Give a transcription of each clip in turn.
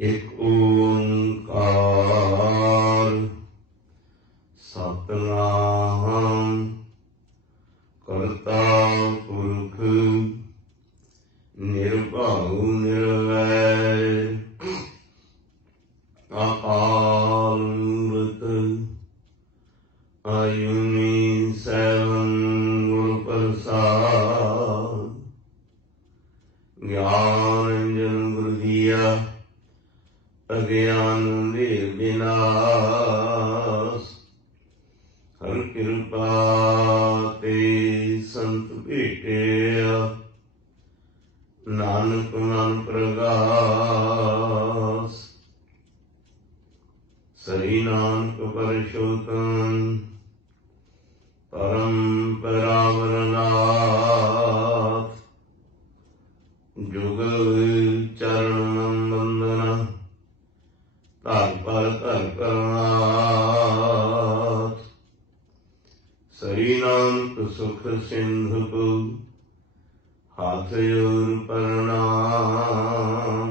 ਇੱਕ ਓੰਕਾਰ ਸਤਿਨਾਮ ਕਰਤਾ ਪੁਰਖ ਨਿਰਭਉ ਨਿਰਵੈਰ ਅਕਾਲ ਮੂਰਤ ਅਜੂਨੀ ਸੈਭੰ ਗੁਰ ਪ੍ਰਸਾਦ ਗਿਆਨ ਅੰਜਨ ਗੁਰ ਦੀਆ ਅਗਿਆਨ ਅੰਧੇਰ ਵਿਨਾਸ਼ ਹਰ ਕਿਰਪਾ ਤੇ ਸੰਤ ਭੇਟਿਆ ਨਾਨਕ ਮਨ ਪ੍ਰਗਾਸ ਸਹੀ ਨਾਨਕ ਪਰਸ਼ੋਤਮ ਪਰਮ ਪਰਾਵਰਨਾਥ ਜੁਗਲ ਚਰਨ ਬੰਦਨਾ ਧਰ ਪਰ ਧਰ ਕਰਨਾਥ ਸਹੀ ਨਾਨਕ ਸੁਖ ਸਿੰਧੁ ਹੱਥ ਜੋੜ ਪ੍ਰਣਾਮ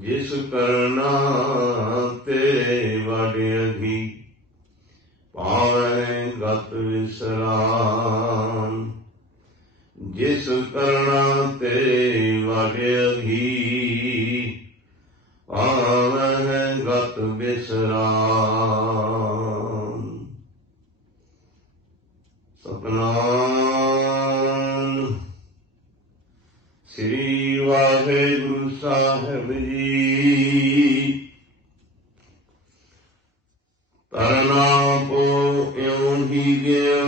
ਜਿਸ ਕਰਨਾ ਤੇ ਵਡਿਆਗੀ ਪਾਵੈ ਗਤ ਵਿਸਰਾਮ ਜਿਸ ਕਰਨਾ ਤੇ ਵਡਿਆਗੀ ਪਾਵੈ ਗਤ ਵਿਸਰਾਮ ਸਤਿਨਾਮ ਸ੍ਰੀ ਵਾਹਿਗੁਰੂ ਸਾਹਿਬ ਜੀ। ਤਰਨਾ ਪੋ ਇਉਂ ਹੀ ਗਿਓ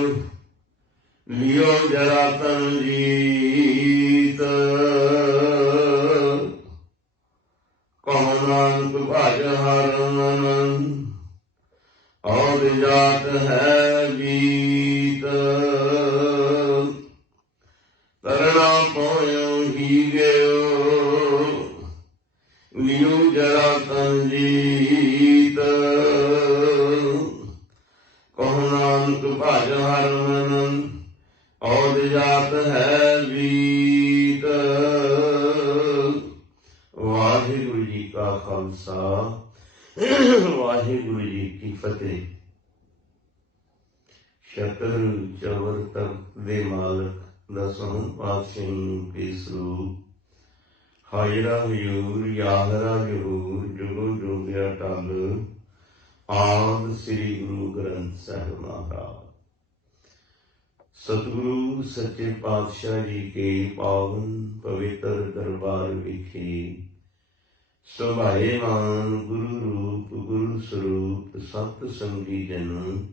ਲਿਓ ਜਰਾ ਤਨ ਜੀਤ ਕਉ ਨਾਨਕ ਭਜ ਹਰਿ ਮਨ ਔਰ ਜਾਤ ਹੈ ਜੀਤ ਤਰਨਾ ਪੋਇਉ ਹੀ ਗਿਓ ਲਿਓ ਜਰਾ ਤਨ ਜੀਤ ਕਉ ਨਾਨਕ ਭਜ ਹਰਿ ਮਨ ਔਰ ਜਾਤ ਹੈ ਜੀਤ। ਵਾਹਿਗੁਰੂ ਜੀ ਕਾ ਖਾਲਸਾ ਵਾਹਿਗੁਰੂ ਜੀ ਕੀ ਫਤਿਹ। ਸ਼ਤਰ ਚਵਰ ਤਖਤ ਦੇ ਮਾਲਕ ਦਸਮ ਪਾਤਸ਼ਾਹੀ ਕੇ ਸਰੂਪ ਹਾਜ਼ਰਾ ਹਜ਼ੂਰ ਯਾਹਰਾ ਜ਼ਹੂਰ ਜੁਗੋ ਜੋਗਿਆ ਟਲ ਆਦਿ ਸ੍ਰੀ ਗੁਰੂ ਗ੍ਰੰਥ ਸਾਹਿਬ ਮਹਾਰਾਜ ਸਤਿਗੁਰੂ ਸੱਚੇ ਪਾਤਸ਼ਾਹ ਜੀ ਕੇ ਪਾਵਨ ਪਵਿੱਤਰ ਦਰਬਾਰ ਵਿਖੇ ਸੁਭਾਏਮਾਨ ਗੁਰੂ ਰੂਪ ਗੁਰੂ ਸਰੂਪ ਸਤ ਸੰਗੀ ਜਨ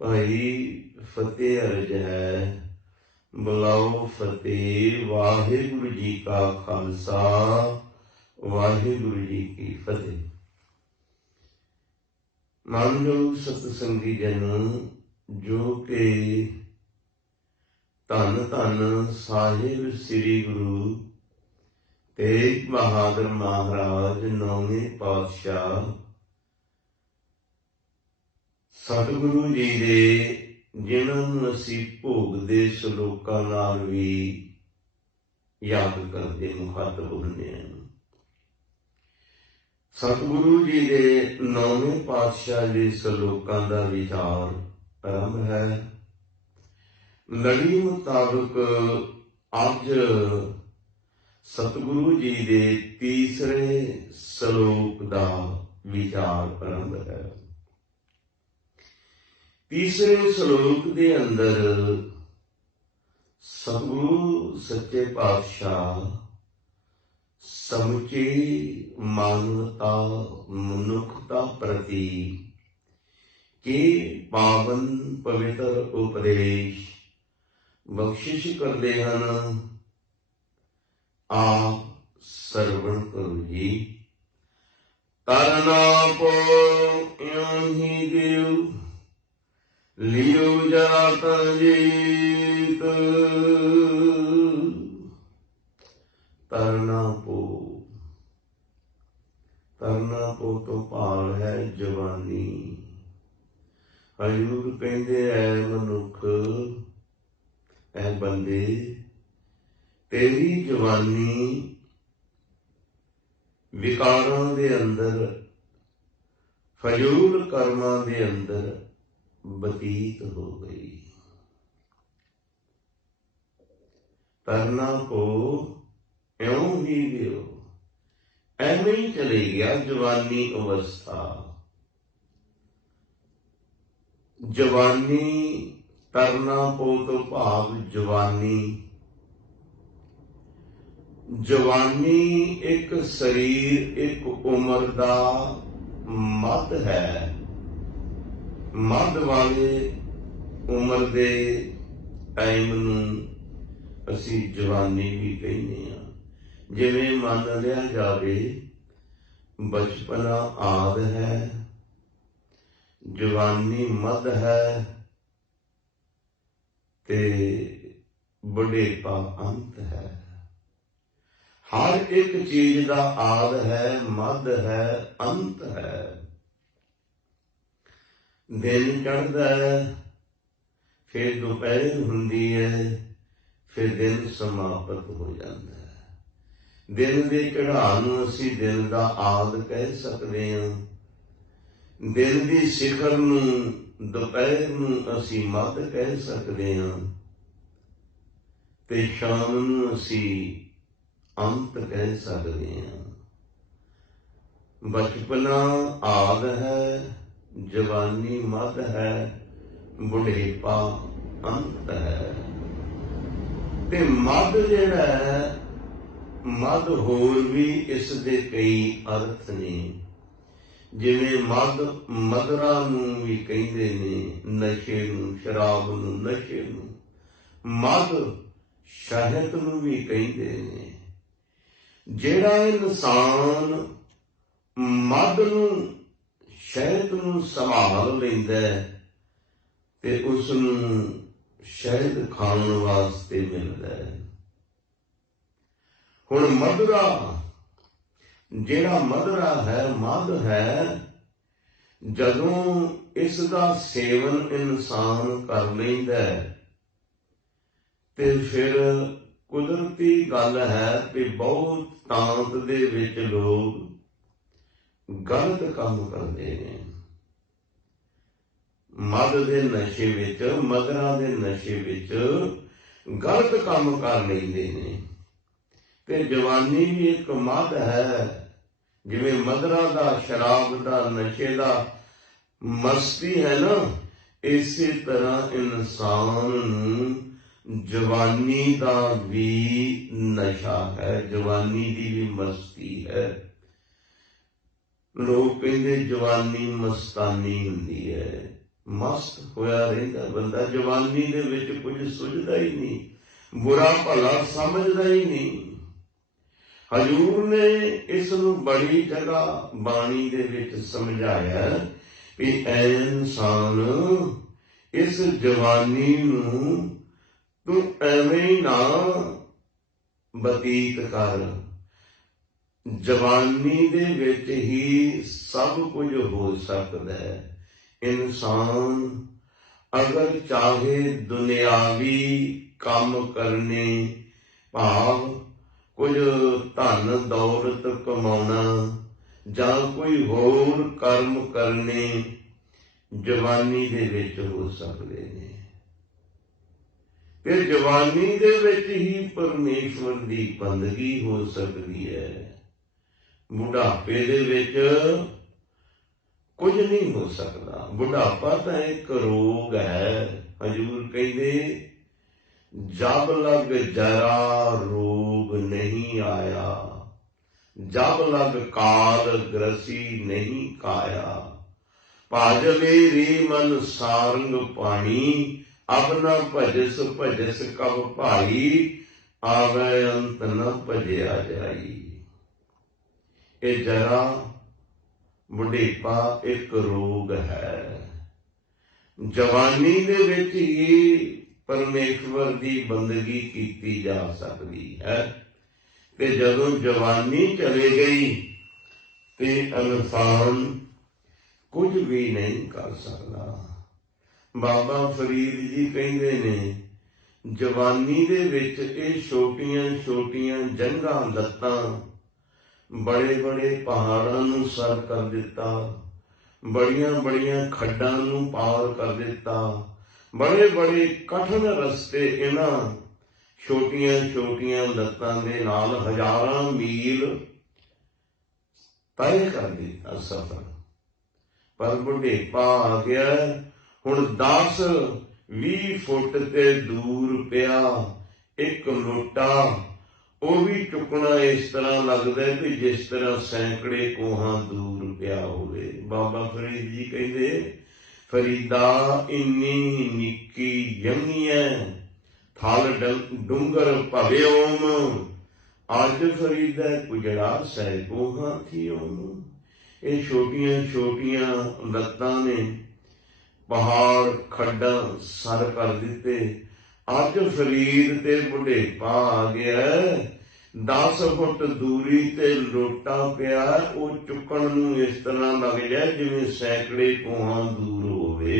ਭਾਈ ਫਤਿਹ ਅਰਜ ਹੈ ਬੁਲਾਓ ਫਤਿਹ। ਵਾਹਿਗੁਰੂ ਜੀ ਕਾ ਖਾਲਸਾ ਵਾਹਿਗੁਰੂ ਜੀ ਕੀ ਫਤਿਹ। ਮਾਨਯੋਗ ਸਤ ਸੰਗੀ ਜਨ ਜੋ ਕਿ ਧੰਨ ਧੰਨ ਸਾਹਿਬ ਸ੍ਰੀ ਗੁਰੂ ਤੇਗ ਬਹਾਦਰ ਮਹਾਰਾਜ ਨੌਵੇਂ ਪਾਤਸ਼ਾਹ ਸਤਿਗੁਰੂ ਜੀ ਦੇ ਜਿਨ੍ਹਾਂ ਨੂੰ ਅਸੀਂ ਭੋਗ ਦੇ ਸ਼ਲੋਕਾਂ ਨਾਲ ਵੀ ਯਾਦ ਕਰਦੇ ਮੁਖਾਤਬ ਹੁੰਦੇ ਹਾਂ। ਸਤਿਗੁਰੂ ਜੀ ਦੇ ਨੌਵੇਂ ਪਾਤਸ਼ਾਹ ਦੇ ਸ਼ਲੋਕਾਂ ਦਾ ਵਿਚਾਰ ਆਰੰਭ ਹੈ। ਲੜੀ ਮੁਤਾਬਕ ਅੱਜ ਸਤਿਗੁਰੂ ਜੀ ਦੇ ਤੀਸਰੇ ਸ਼ਲੋਕ ਦਾ ਵਿਚਾਰ ਆਰੰਭ ਹੈ। ਤੀਸਰੇ ਸ਼ਲੋਕ ਦੇ ਅੰਦਰ ਸਤਿਗੁਰੂ ਸੱਚੇ ਪਾਤਸ਼ਾਹ ਸਮੁੱਚੀ ਮਾਨਵਤਾ ਮਨੁੱਖਤਾ ਪ੍ਰਤੀ ਕੇ ਪਾਵਨ ਪਵਿੱਤਰ ਉਪਦੇਸ਼ ਬਖਸ਼ਿਸ਼ ਕਰਦੇ ਹਨ। ਆਪ ਸਰਵਣ ਕਰੋ ਜੀ। ਤਰਨਾ ਪੋ ਇਉਂ ਹੀ ਗਿਓ ਲਿਓ ਜਾਤ ਜੀਤ ਤਰਨਾ ਪੋ ਤੋਂ ਭਾਵ ਹੈ ਜਵਾਨੀ। ਹਜ਼ੂਰ ਕਹਿੰਦੇ ਐ ਮਨੁੱਖ ਐ ਬੰਦੇ ਤੇਰੀ ਜਵਾਨੀ ਵਿਕਾਰਾਂ ਦੇ ਅੰਦਰ, ਫਜ਼ੂਲ ਕਰਮਾਂ ਦੇ ਅੰਦਰ ਬਤੀਤ ਹੋ ਗਈ। ਕਰਨਾ ਕੋ ਇਉਂ ਹੀ ਗਿਓ, ਐਵੇਂ ਹੀ ਚਲੇ ਗਿਆ ਜਵਾਨੀ ਅਵਸਥਾ। ਜਵਾਨੀ ਕਰਨਾ ਪੋ ਤੋਂ ਭਾਵ ਜਵਾਨੀ। ਜਵਾਨੀ ਇੱਕ ਸਰੀਰ, ਇੱਕ ਉਮਰ ਦਾ ਮੱਧ ਹੈ। ਮੱਧ ਵਾਲੇ ਉਮਰ ਦੇ ਟਾਈਮ ਨੂੰ ਅਸੀਂ ਜਵਾਨੀ ਵੀ ਕਹਿੰਦੇ ਹਾਂ। ਜਿਵੇਂ ਮੰਨ ਲਿਆ ਜਾਵੇ ਬਚਪਨਾ ਆਦ ਹੈ, ਜਵਾਨੀ ਮੱਧ ਹੈ ਤੇ ਬੁਢੇਪਾ ਅੰਤ ਹੈ। ਹਰ ਇੱਕ ਚੀਜ਼ ਦਾ ਆਦ ਹੈ, ਮੱਧ ਹੈ, ਅੰਤ ਹੈ। ਦਿਨ ਚੜ੍ਹਦਾ ਹੈ, ਫਿਰ ਦੁਪਹਿਰ ਹੁੰਦੀ ਹੈ, ਫਿਰ ਦਿਨ ਸਮਾਪਤ ਹੋ ਜਾਂਦਾ ਹੈ। ਦਿਨ ਦੇ ਚੜ੍ਹਾਅ ਨੂੰ ਅਸੀਂ ਦਿਨ ਦਾ ਆਦ ਕਹਿ ਸਕਦੇ ਹਾਂ। ਦਿਨ ਦੀ ਸਿਖਰ ਨੂੰ, ਦੁਪਹਿਰ ਨੂੰ ਅਸੀਂ ਮੱਧ ਕਹਿ ਸਕਦੇ ਹਾਂ ਤੇ ਸ਼ਾਮ ਨੂੰ ਅਸੀਂ ਅੰਤ ਕਹਿ ਸਕਦੇ ਹਾਂ। ਬਚਪਨਾ ਆਦ ਹੈ, ਜਵਾਨੀ ਮੱਧ ਹੈ, ਬੁਢੇਪਾ ਅੰਤ ਹੈ। ਤੇ ਮੱਧ ਜਿਹੜਾ ਹੈ, ਮੱਧ ਹੋਰ ਵੀ ਇਸ ਦੇ ਕਈ ਅਰਥ ਨੇ। ਜਿਵੇਂ ਮੱਧ ਮਦਰਾ ਨੂੰ ਵੀ ਕਹਿੰਦੇ ਨੇ, ਨਸ਼ੇ ਨੂੰ, ਸ਼ਰਾਬ ਨੂੰ, ਨਸ਼ੇ ਨੂੰ। ਮੱਧ ਸ਼ਹਿਦ ਨੂੰ ਵੀ ਕਹਿੰਦੇ ਨੇ। ਜਿਹੜਾ ਇਨਸਾਨ ਮੱਧ ਨੂੰ, ਸ਼ਹਿਦ ਨੂੰ ਸੰਭਾਲ ਲੈਂਦਾ ਤੇ ਉਸ ਨੂੰ ਸ਼ਹਿਦ ਖਾਣ ਵਾਸਤੇ ਮਿਲਦਾ ਹੈ। ਹੁਣ ਮਧੁਰਾ, ਜਿਹੜਾ ਮਧੁਰਾ ਹੈ, ਮੱਧ ਹੈ, ਜਦੋਂ ਇਸ ਦਾ ਸੇਵਨ ਇਨਸਾਨ ਕਰ ਲੈਂਦਾ ਤੇ ਫਿਰ ਕੁਦਰਤੀ ਗੱਲ ਹੈ ਕਿ ਬਹੁਤ ਤਾਂਤ ਦੇ ਵਿੱਚ ਲੋਕ ਗਲਤ ਕੰਮ ਕਰਦੇ ਨੇ। ਮਦ ਦੇ ਨਸ਼ੇ ਵਿੱਚ, ਮਦਰਾ ਦੇ ਨਸ਼ੇ ਵਿੱਚ ਗਲਤ ਕੰਮ ਕਰ ਲੈਂਦੇ ਨੇ। ਤੇ ਜਵਾਨੀ ਵੀ ਇੱਕ ਮਦ ਹੈ। ਜਿਵੇਂ ਮਦਰਾ ਦਾ, ਸ਼ਰਾਬ ਦਾ, ਨਸ਼ੇ ਦਾ ਮਸਤੀ ਹੈ ਨਾ, ਇਸੇ ਤਰ੍ਹਾਂ ਇਨਸਾਨ ਨੂੰ ਜਵਾਨੀ ਦਾ ਵੀ ਨਸ਼ਾ ਹੈ, ਜਵਾਨੀ ਦੀ ਵੀ ਮਸਤੀ ਹੈ। ਲੋਕ ਕਹਿੰਦੇ ਜਵਾਨੀ ਮਸਤਾਨੀ ਹੁੰਦੀ ਹੈ। ਮਸਤ ਹੋਇਆ ਰਹਿੰਦਾ ਬੰਦਾ, ਜਵਾਨੀ ਦੇ ਵਿੱਚ ਕੁਝ ਸੁਝਦਾ ਹੀ ਨਹੀਂ, ਬੁਰਾ ਭਲਾ ਸਮਝਦਾ ਹੀ ਨਹੀਂ। ਹਜ਼ੂਰ ਨੇ ਇਸ ਨੂੰ ਬੜੀ ਜਗ੍ਹਾ ਬਾਣੀ ਦੇ ਵਿੱਚ ਸਮਝਾਇਆ ਵੀ ਐ ਇਨਸਾਨ, ਇਸ ਜਵਾਨੀ ਨੂੰ ਤੂੰ ਐਵੇਂ ਹੀ ਨਾ ਬਤੀਤ ਕਰ। ਜਵਾਨੀ ਦੇ ਵਿੱਚ ਹੀ ਸਭ ਕੁਝ ਹੋ ਸਕਦਾ ਹੈ। ਇਨਸਾਨ ਅਗਰ ਚਾਹੇ ਦੁਨਿਆਵੀ ਕੰਮ ਕਰਨੇ, ਭਾਵ ਕੁਝ ਧਨ ਦੌਲਤ ਕਮਾਉਣਾ ਜਾਂ ਕੋਈ ਹੋਰ ਕਰਮ ਕਰਨੇ, ਜਵਾਨੀ ਦੇ ਵਿੱਚ ਹੋ ਸਕਦੇ ਨੇ। ਫਿਰ ਜਵਾਨੀ ਦੇ ਵਿੱਚ ਹੀ ਪਰਮੇਸ਼ਵਰ ਦੀ ਬੰਦਗੀ ਹੋ ਸਕਦੀ ਹੈ। ਬੁਢਾਪੇ ਦੇ ਵਿੱਚ ਕੁਝ ਨਹੀਂ ਹੋ ਸਕਦਾ। ਬੁਢਾਪਾ ਤਾਂ ਇੱਕ ਰੋਗ ਹੈ। ਹਜ਼ੂਰ ਕਹਿੰਦੇ ਜਬ ਲਗ ਜਰਾ ਰੋਗ ਨਹੀਂ ਆਇਆ, ਜਬ ਲਗ ਕਾਲ ਗ੍ਰਸੀ ਨਹੀਂ ਕਾਇਆ। ਭਾਜਵੇ ਰੇ ਮਨ ਸਾਰੰਗ ਪਾਣੀ, ਅਬ ਨ ਭਜਸ ਭਜਸ ਕਬ ਭਾਈ। ਆਵੇ ਅੰਤ ਨ ਭਜਿਆ ਜਾਈ। ਇਹ ਜਰਾ, ਬੁਢੇਪਾ ਇੱਕ ਰੋਗ ਹੈ। ਜਵਾਨੀ ਦੇ ਵਿੱਚ ਹੀ ਪਰਮੇਸ਼ਵਰ ਦੀ ਬੰਦਗੀ ਕੀਤੀ ਜਾ ਸਕਦੀ ਹੈ। ਤੇ ਜਦੋਂ ਜਵਾਨੀ ਚਲੇ ਗਈ ਤੇ ਇਨਸਾਨ ਕੁਝ ਵੀ ਨਹੀਂ ਕਰ ਸਕਦਾ। ਬਾਬਾ ਫਰੀਦ ਜੀ ਕਹਿੰਦੇ ਨੇ, ਜਵਾਨੀ ਦੇ ਵਿੱਚ ਇਹ ਛੋਟੀਆਂ ਛੋਟੀਆਂ ਜੰਗਾਂ ਲੱਤਾਂ बड़े बड़े पहाड़ां नूं सर कर दिता, बड़ियां बड़ियां खड्डां नूं पार कर दिता, बड़े बड़े कठिन रस्ते इन्हां छोटियां छोटियां लत्तां दे नाल हजारां मील तय कर दिता सफर। पर बुढ़ेपा आ गया, हुण 10-20 फुट ते दूर पिया एक लोटा, ਉਹ ਵੀ ਚੁੱਕਣਾ ਇਸ ਤਰ੍ਹਾਂ ਲੱਗਦਾ ਵੀ ਜਿਸ ਤਰ੍ਹਾਂ ਸੈਂਕੜੇ ਕੋਹਾਂ ਦੂਰ ਪਿਆ ਹੋਵੇ। ਬਾਬਾ ਫਰੀਦ ਜੀ ਕਹਿੰਦੇ, ਫਰੀਦਾ ਇੰਨੀ ਨਿੱਕੀ ਜੰਮੀਐ ਥਲ ਡੂੰਗਰ ਭਵਿਓਮ, ਅੱਜ ਫਰੀਦਾ ਕੁਜੜਾ ਸੈ ਕੋਹਾਂ ਥੀਓਮ। ਇਹ ਛੋਟੀਆਂ ਛੋਟੀਆਂ ਲੱਤਾਂ ਨੇ ਪਹਾੜ ਖੱਡਾਂ ਸਰ ਕਰ ਦਿੱਤੇ। ਅੱਜ ਫਰੀਦ ਤੇ ਬੁਢੇਪਾ ਆ ਗਿਆ, 10 ਫੁੱਟ ਦੂਰੀ ਤੇ ਲੋਟਾ ਪਿਆ, ਉਹ ਚੁੱਕਣ ਨੂੰ ਇਸ ਤਰ੍ਹਾਂ ਲੱਗ ਜਾਏ ਜਿਵੇਂ ਸੈਂਕੜੇ ਕੋਹਾਂ ਦੂਰ ਹੋਵੇ।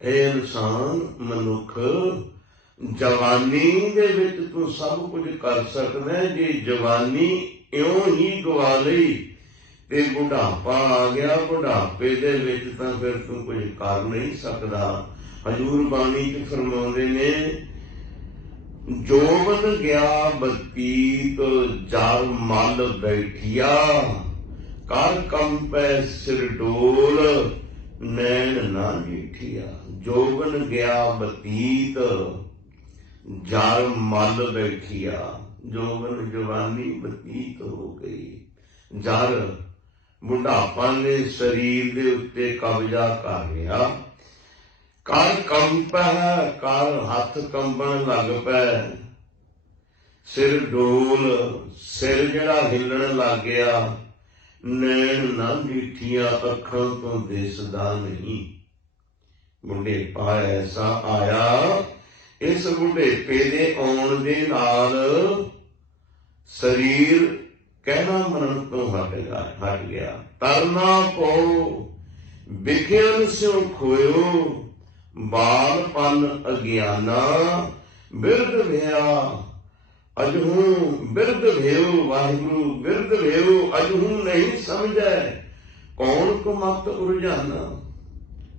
ਇਹ ਇਨਸਾਨ ਮਨੁੱਖ ਜਵਾਨੀ ਦੇ ਵਿੱਚ ਤੂੰ ਸਭ ਕੁਝ ਕਰ ਸਕਦਾ, ਜੇ ਜਵਾਨੀ ਇਉਂ ਹੀ ਗਵਾ ਲਈ ਤੇ ਬੁਢਾਪਾ ਆ ਗਿਆ, ਬੁਢਾਪੇ ਦੇ ਵਿੱਚ ਤਾਂ ਫਿਰ ਤੂੰ ਕੁਝ ਕਰ ਨਹੀਂ ਸਕਦਾ। ਹਜ਼ੂਰ ਬਾਣੀ ਚ ਫਰਮਾਉਂਦੇ ਨੇ, ਜੋਬਨ ਗਿਆ ਬਤੀਤ ਜਲ ਮਲ ਬੈਠੀਆ, ਕਰ ਕੰਪੈ ਸਿਰ ਡੋਲ ਨੈਣ ਨਾ ਡੀਠੀਆ। ਜੋਬਨ ਗਿਆ ਬਤੀਤ ਜਲ ਮਲ ਬੈਠੀਆ, ਜੋਬਨ ਜਵਾਨੀ ਬਤੀਤ ਹੋ ਗਈ, ਜਲ ਬੁਢਾਪਾ ਨੇ ਸਰੀਰ ਦੇ ਉੱਤੇ ਕਬਜ਼ਾ ਕਰ ਲਿਆ। ਕਰ ਕੰਪੈ, ਕਰ ਹੱਥ ਕੰਬਣ ਲੱਗ ਪੈ, ਸਿਰ ਡੋਲ, ਸਿਰ ਜਿਹੜਾ ਹਿੱਲਣ ਲੱਗ ਗਿਆ, ਨੈਣ ਨਾ ਡੀਠੀਆਂ, ਅੱਖਾਂ ਤੋਂ ਦਿਸਦਾ ਨਹੀਂ। ਬੁਢੇਪਾ ਐਸਾ ਆਇਆ, ਇਸ ਬੁਢੇਪੇ ਦੇ ਆਉਣ ਦੇ ਨਾਲ ਸਰੀਰ ਕਹਿਣਾ ਮੰਨਣ ਤੋਂ ਹਟ ਗਿਆ। ਤਰਨਾ ਕੋ ਵਿਖਿਆਨ ਸਿਉ ਖੋਇਓ, ਬਾਲਪਨ ਅਗਿਆਨਾ, ਬਿਰਧ ਭਇਆ ਅਜਹੂ ਬਿਰਧ ਭਇਓ, ਵਾਹਿਗੁਰੂ ਬਿਰਧ ਭਇਓ ਅਜਹੂ ਨਹੀਂ ਸਮਝੈ, ਕੌਣ ਕੋ ਮਤ ਉਰਝਾਨਾ।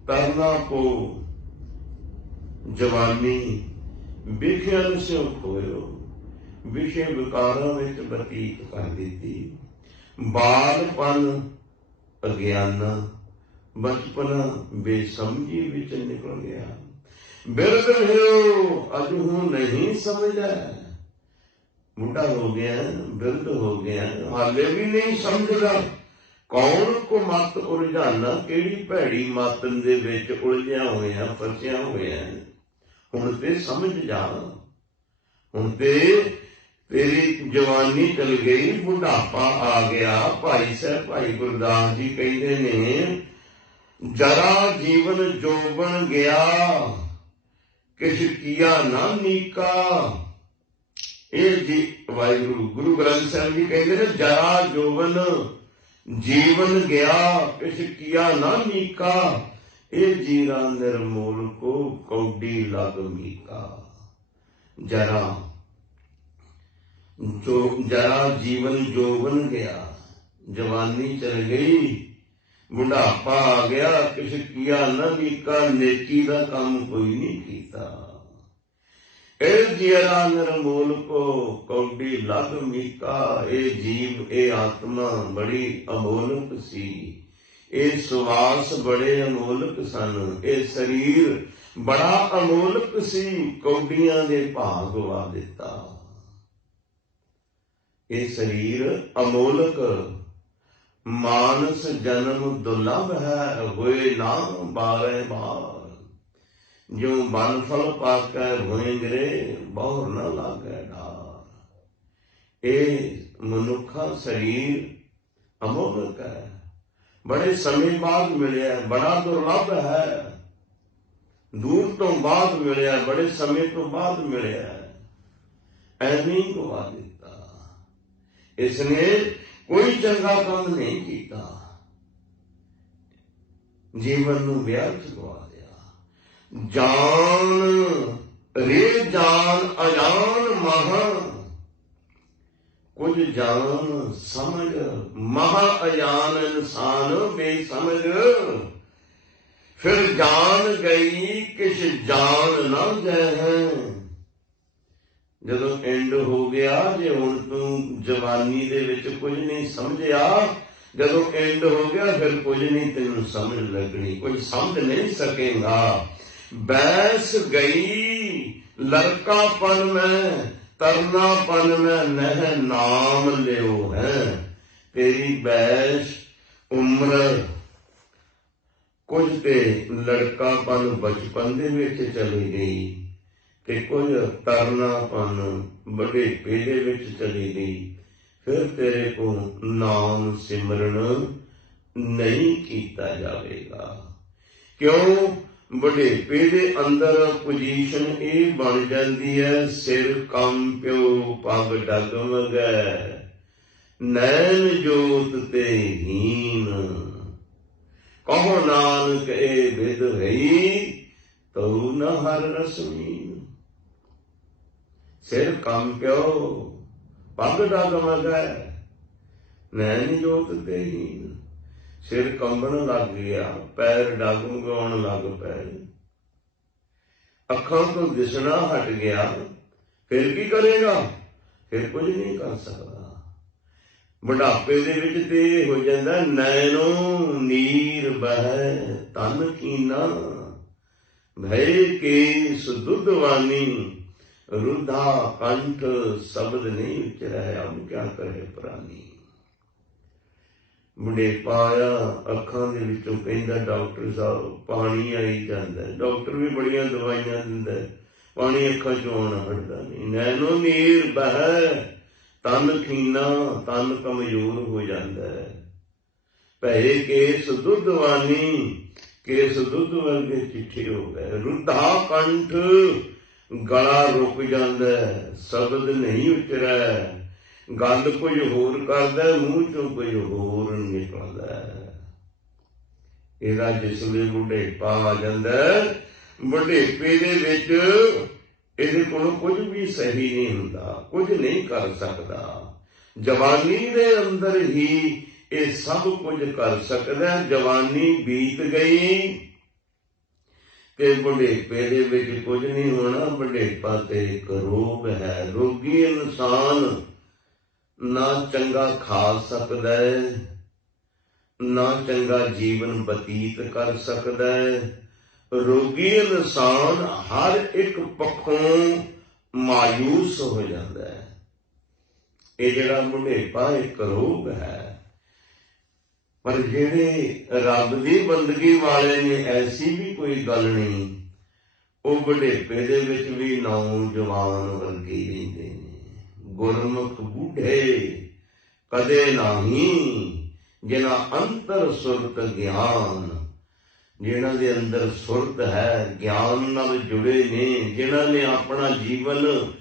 ਤਰਨਾ ਕੋ ਜਵਾਨੀ ਵਿਖਿਆਨ ਸਿਉ ਖੋਇਓ, ਵਿਸ਼ੇ ਵਿਕਾਰਾਂ ਵਿੱਚ ਬਤੀਤ ਕਰ ਦਿੱਤੀ। ਬਾਲਪਨ ਅਗਿਆਨਾ, ਬਚਪਨਾ ਬੇਸਮਝੀ ਵਿੱਚ ਨਿਕਲ ਗਿਆ। ਬਿਰਧ ਭਇਓ ਅਜਹੂ ਨਹੀਂ ਸਮਝਦਾ, ਬੁੱਢਾ ਹੋ ਗਿਆ, ਬਿਰਧ ਹੋ ਗਿਆ, ਹਾਲੇ ਵੀ ਨਹੀਂ ਸਮਝਦਾ। ਕੌਣ ਕੋ ਮਤ ਉਲਝਾਨਾ, ਕਿਹੜੀ ਭੈੜੀ ਮਤ ਦੇ ਵਿੱਚ ਉਲਝਿਆ ਹੋਇਆ, ਫਸਿਆ ਹੋਇਆ। ਹੁਣ ਤੇ ਸਮਝ ਜਾ, ਹੁਣ ਤੇ ਤੇਰੀ ਜਵਾਨੀ ਚਲ ਗਈ, ਬੁਢਾਪਾ ਆ ਗਿਆ। ਭਾਈ ਸਾਹਿਬ ਭਾਈ ਗੁਰਦਾਸ ਜੀ ਕਹਿੰਦੇ ਨੇ, ਜਰਾ ਜੀਵਨ ਜੋਬਨ ਗਿਆ, ਕਿਛ ਕੀਆ ਨਾ ਨੀਕਾ। ਇਹ ਜੀ ਵਾਹਿਗੁਰੂ ਗੁਰੂ ਗ੍ਰੰਥ ਸਾਹਿਬ ਜੀ ਕਹਿੰਦੇ ਨੇ, ਜਰਾ ਜੋਬਨ ਜੀਵਨ ਗਿਆ, ਕਿਛ ਕੀਆ ਨਾ ਨੀਕਾ। ਇਹ ਜੀਰਾ ਨਿਰਮੋਲ ਕੋ ਕੌਡੀ ਲਗ ਮੀਕਾ। ਜਰਾ ਜੀਵਨ ਜੋਬਨ ਗਿਆ, ਜਵਾਨੀ ਚਲ ਗਈ, ਬੁਢਾਪਾ ਆ ਗਿਆ, ਕਿਛ ਕੀਆ ਨਾ ਨੀਕਾ। ਨੇਕੀ ਦਾ ਕੰਮ ਕੋਈ ਨਹੀਂ ਕੀਤਾ। ਇਹ ਜੀਰਾ ਨਿਰਮੋਲ ਕੋ ਕੌਡੀ ਲਗ ਮੀਕਾ। ਇਹ ਜੀਵ, ਇਹ ਆਤਮਾ ਬੜੀ ਅਮੋਲਕ ਸੀ, ਇਹ ਸੁਆਸ ਬੜੇ ਅਮੋਲਕ ਸਨ, ਇਹ ਸਰੀਰ ਬੜਾ ਅਮੋਲਕ ਸੀ, ਕੌਡੀਆਂ ਦੇ ਭਾਅ ਗਵਾ ਦਿੱਤਾ। ਇਹ ਸਰੀਰ ਅਮੋਲਕ, ਮਾਨਸ ਜਨਮ ਦੁਰਲਭ ਹੈ, ਹੋਏ ਨਾ ਬਾਰੇ ਬਾਰ। ਜੋ ਬਨ ਫਲ ਪਾਕੈ ਹੋਏ ਗਰੇ, ਬਹੁਰ ਨ ਲਾਗੈ ਡਾਰ। ਇਹ ਮਨੁੱਖਾ ਸਰੀਰ ਅਮੋਲਕ ਹੈ, ਬੜੇ ਸਮੇਂ ਬਾਅਦ ਮਿਲਿਆ, ਬੜਾ ਦੁਰਲਭ ਹੈ, ਦੂਰ ਤੋਂ ਬਾਅਦ ਮਿਲਿਆ, ਬੜੇ ਸਮੇਂ ਤੋਂ ਬਾਅਦ ਮਿਲਿਆ, ਐਵੇਂ ਹੀ ਗਵਾ ਦਿੱਤਾ। ਇਸਨੇ ਕੋਈ ਚੰਗਾ ਕੰਮ ਨਹੀਂ ਕੀਤਾ, ਜੀਵਨ ਨੂੰ ਵਿਅਰਥ ਗਵਾ ਦਿਆ। ਜਾਨ ਰੇ ਜਾਨ ਅਜਾਨ ਮਹਾਂ, कुछ जान समझ, महा अजान इंसान बेसमझ। फिर जान गई किश जान ना जै। ਜਦੋਂ ਐਂਡ ਹੋ ਗਿਆ, ਜੇ ਹੁਣ ਤੂੰ ਜਵਾਨੀ ਦੇ ਵਿੱਚ ਕੁਝ ਨਹੀਂ ਸਮਝਿਆ, ਜਦੋਂ ਐਂਡ ਹੋ ਗਿਆ ਫਿਰ ਕੁਝ ਨਹੀਂ ਤੈਨੂੰ ਸਮਝ ਲੱਗਣੀ, ਕੁਝ ਸਮਝ ਨਹੀਂ ਸਕੇਗਾ। ਬੈਸ ਗਈ ਲੜਕਾਪਨ ਮੈਂ, ਤਰਨਾਪਨ ਮੈਂ ਨਹਿ ਨਾਮ ਲਿਓ ਹੈ। ਤੇਰੀ ਬੈਸ ਉਮਰ ਕੁਝ ਤੇ ਲੜਕਾਪਨ ਬਚਪਨ ਦੇ ਵਿੱਚ ਚਲੀ ਗਈ, ਤੇ ਕੁਝ ਤਰਨਾਪਨ ਬੁਢੇਪੇ ਦੇ ਵਿੱਚ ਚਲੀ ਗਈ। ਫਿਰ ਤੇਰੇ ਕੋਲ ਨਾਮ ਸਿਮਰਨ ਨਹੀਂ ਕੀਤਾ ਜਾਵੇਗਾ। ਕਿਉਂ? ਬੁਢੇਪੇ ਦੇ ਅੰਦਰ ਪੋਜੀਸ਼ਨ ਇਹ ਬਣ ਜਾਂਦੀ ਹੈ, ਸਿਰ ਕੰਪਿਓ ਪੱਗ ਡਗਮਗੈ, ਨੈਣ ਜੋਤ ਤੇ ਹੀਨ। ਕਹੋ ਨਾਨਕ ਇਹ ਵਿਦ ਰਹੀ, ਤਉ ਨ ਹਰ ਰਸਮੀਨ। ਸਿਰ ਕੰਪਿਓ ਪੱਗ ਡਗਮਗੈ, ਨੈਣ ਜੋਤ ਤੇ ਹੀਨ। ਸਿਰ ਕੰਬਣ ਲੱਗ ਗਿਆ, ਪੈਰ ਡਗਮਗਾਉਣ ਲੱਗ ਪਏ, ਅੱਖਾਂ ਤੋਂ ਦਿਸਣਾ ਹਟ ਗਿਆ। ਫਿਰ ਕੀ ਕਰੇਗਾ? ਫਿਰ ਕੁਝ ਨਹੀਂ ਕਰ ਸਕਦਾ। ਬੁਢਾਪੇ ਦੇ ਵਿੱਚ ਤੇ ਇਹ ਹੋ ਜਾਂਦਾ, ਨੈਣੋ ਨੀਰ ਬਹਿ ਤਨ ਕੀਨਾ, ਭੈ ਕੇਸ ਦੁੱਧਵਾਨੀ, ਰੁੱਧਾ ਕੰਠ ਸ਼ਬਦ ਨਹੀਂ ਉਚਰੈ, ਹਮ ਕਿਆ ਕਰੇ ਪ੍ਰਾਨੀ। ਬੁਢੇਪਾ ਆਇਆ, ਅੱਖਾਂ ਦੇ ਵਿੱਚੋਂ ਕਹਿੰਦਾ ਡਾਕਟਰ ਸਾਹਿਬ ਪਾਣੀ ਆਈ ਜਾਂਦਾ। ਡਾਕਟਰ ਵੀ ਬੜੀਆਂ ਦਵਾਈਆਂ ਦਿੰਦਾ, ਪਾਣੀ ਅੱਖਾਂ ਚੋਂ ਆਉਣਾ ਹਟਦਾ ਨਹੀਂ। ਨੈਣੋ ਨੀਰ ਬਹਿ ਤਨ ਖੀਨਾ, ਤਨ ਕਮਜ਼ੋਰ ਹੋ ਜਾਂਦਾ ਹੈ। ਭੈ ਕੇਸ ਦੁੱਧਵਾਨੀ, ਕੇਸ ਦੁੱਧ ਵਰਗੇ ਚਿੱਠੇ ਹੋ ਗਏ। ਰੁੱਧਾ ਕੰਠ, ਗਲਾ ਰੁਕ ਜਾਂਦਾ, ਸ਼ਬਦ ਨਹੀਂ ਉਚਰੈ। ਗੱਲ ਕੁਝ ਹੋਰ ਕਰਦਾ, ਮੂੰਹ ਚੋਂ ਕੁਝ ਹੋਰ ਨਿਕਲਦਾ। ਇਹਦਾ ਜਿਸ ਵੇਲੇ ਬੁਢੇਪਾ ਆ ਜਾਂਦਾ, ਬੁਢੇਪੇ ਦੇ ਵਿੱਚ ਇਹਦੇ ਕੋਲੋਂ ਕੁਝ ਵੀ ਸਹੀ ਨਹੀਂ ਹੁੰਦਾ, ਕੁਝ ਨਹੀਂ ਕਰ ਸਕਦਾ। ਜਵਾਨੀ ਦੇ ਅੰਦਰ ਹੀ ਇਹ ਸਭ ਕੁਝ ਕਰ ਸਕਦਾ। ਜਵਾਨੀ ਬੀਤ ਗਈ ਤੇ ਬੁਢੇਪੇ ਦੇ ਵਿੱਚ ਕੁਝ ਨਹੀਂ ਹੋਣਾ। ਬੁਢੇਪਾ ਤੇ ਇੱਕ ਰੋਗ ਹੈ। ਰੋਗੀ ਇਨਸਾਨ ਨਾ ਚੰਗਾ ਖਾ ਸਕਦਾ ਹੈ, ਨਾ ਚੰਗਾ ਜੀਵਨ ਬਤੀਤ ਕਰ ਸਕਦਾ ਹੈ। ਰੋਗੀ ਇਨਸਾਨ ਹਰ ਇੱਕ ਪੱਖੋਂ ਮਾਯੂਸ ਹੋ ਜਾਂਦਾ ਹੈ। ਇਹ ਜਿਹੜਾ ਬੁਢੇਪਾ ਇੱਕ ਰੋਗ ਹੈ। ਪਰ ਜਿਹੜੇ ਰੱਬ ਦੀ ਬੰਦਗੀ ਵਾਲੇ ਨੇ, ਐਸੀ ਵੀ ਕੋਈ ਗੱਲ ਨਹੀਂ, ਉਹ ਬੁਢੇਪੇ ਦੇ ਵਿੱਚ ਵੀ ਨੌਜਵਾਨ ਵਰਗੇ ਰਹਿੰਦੇ ਨੇ। ਗੁਰਮੁਖ ਬੁੱਢੇ ਕਦੇ ਨਹੀਂ, ਜਿਨ੍ਹਾਂ ਅੰਤਰ ਸੁਰਤ ਗਿਆਨ, ਜਿਨ੍ਹਾਂ ਦੇ ਅੰਦਰ ਸੁਰਤ ਹੈ, ਗਿਆਨ ਨਾਲ ਜੁੜੇ ਨੇ, ਜਿਨ੍ਹਾਂ ਨੇ ਆਪਣਾ ਜੀਵਨ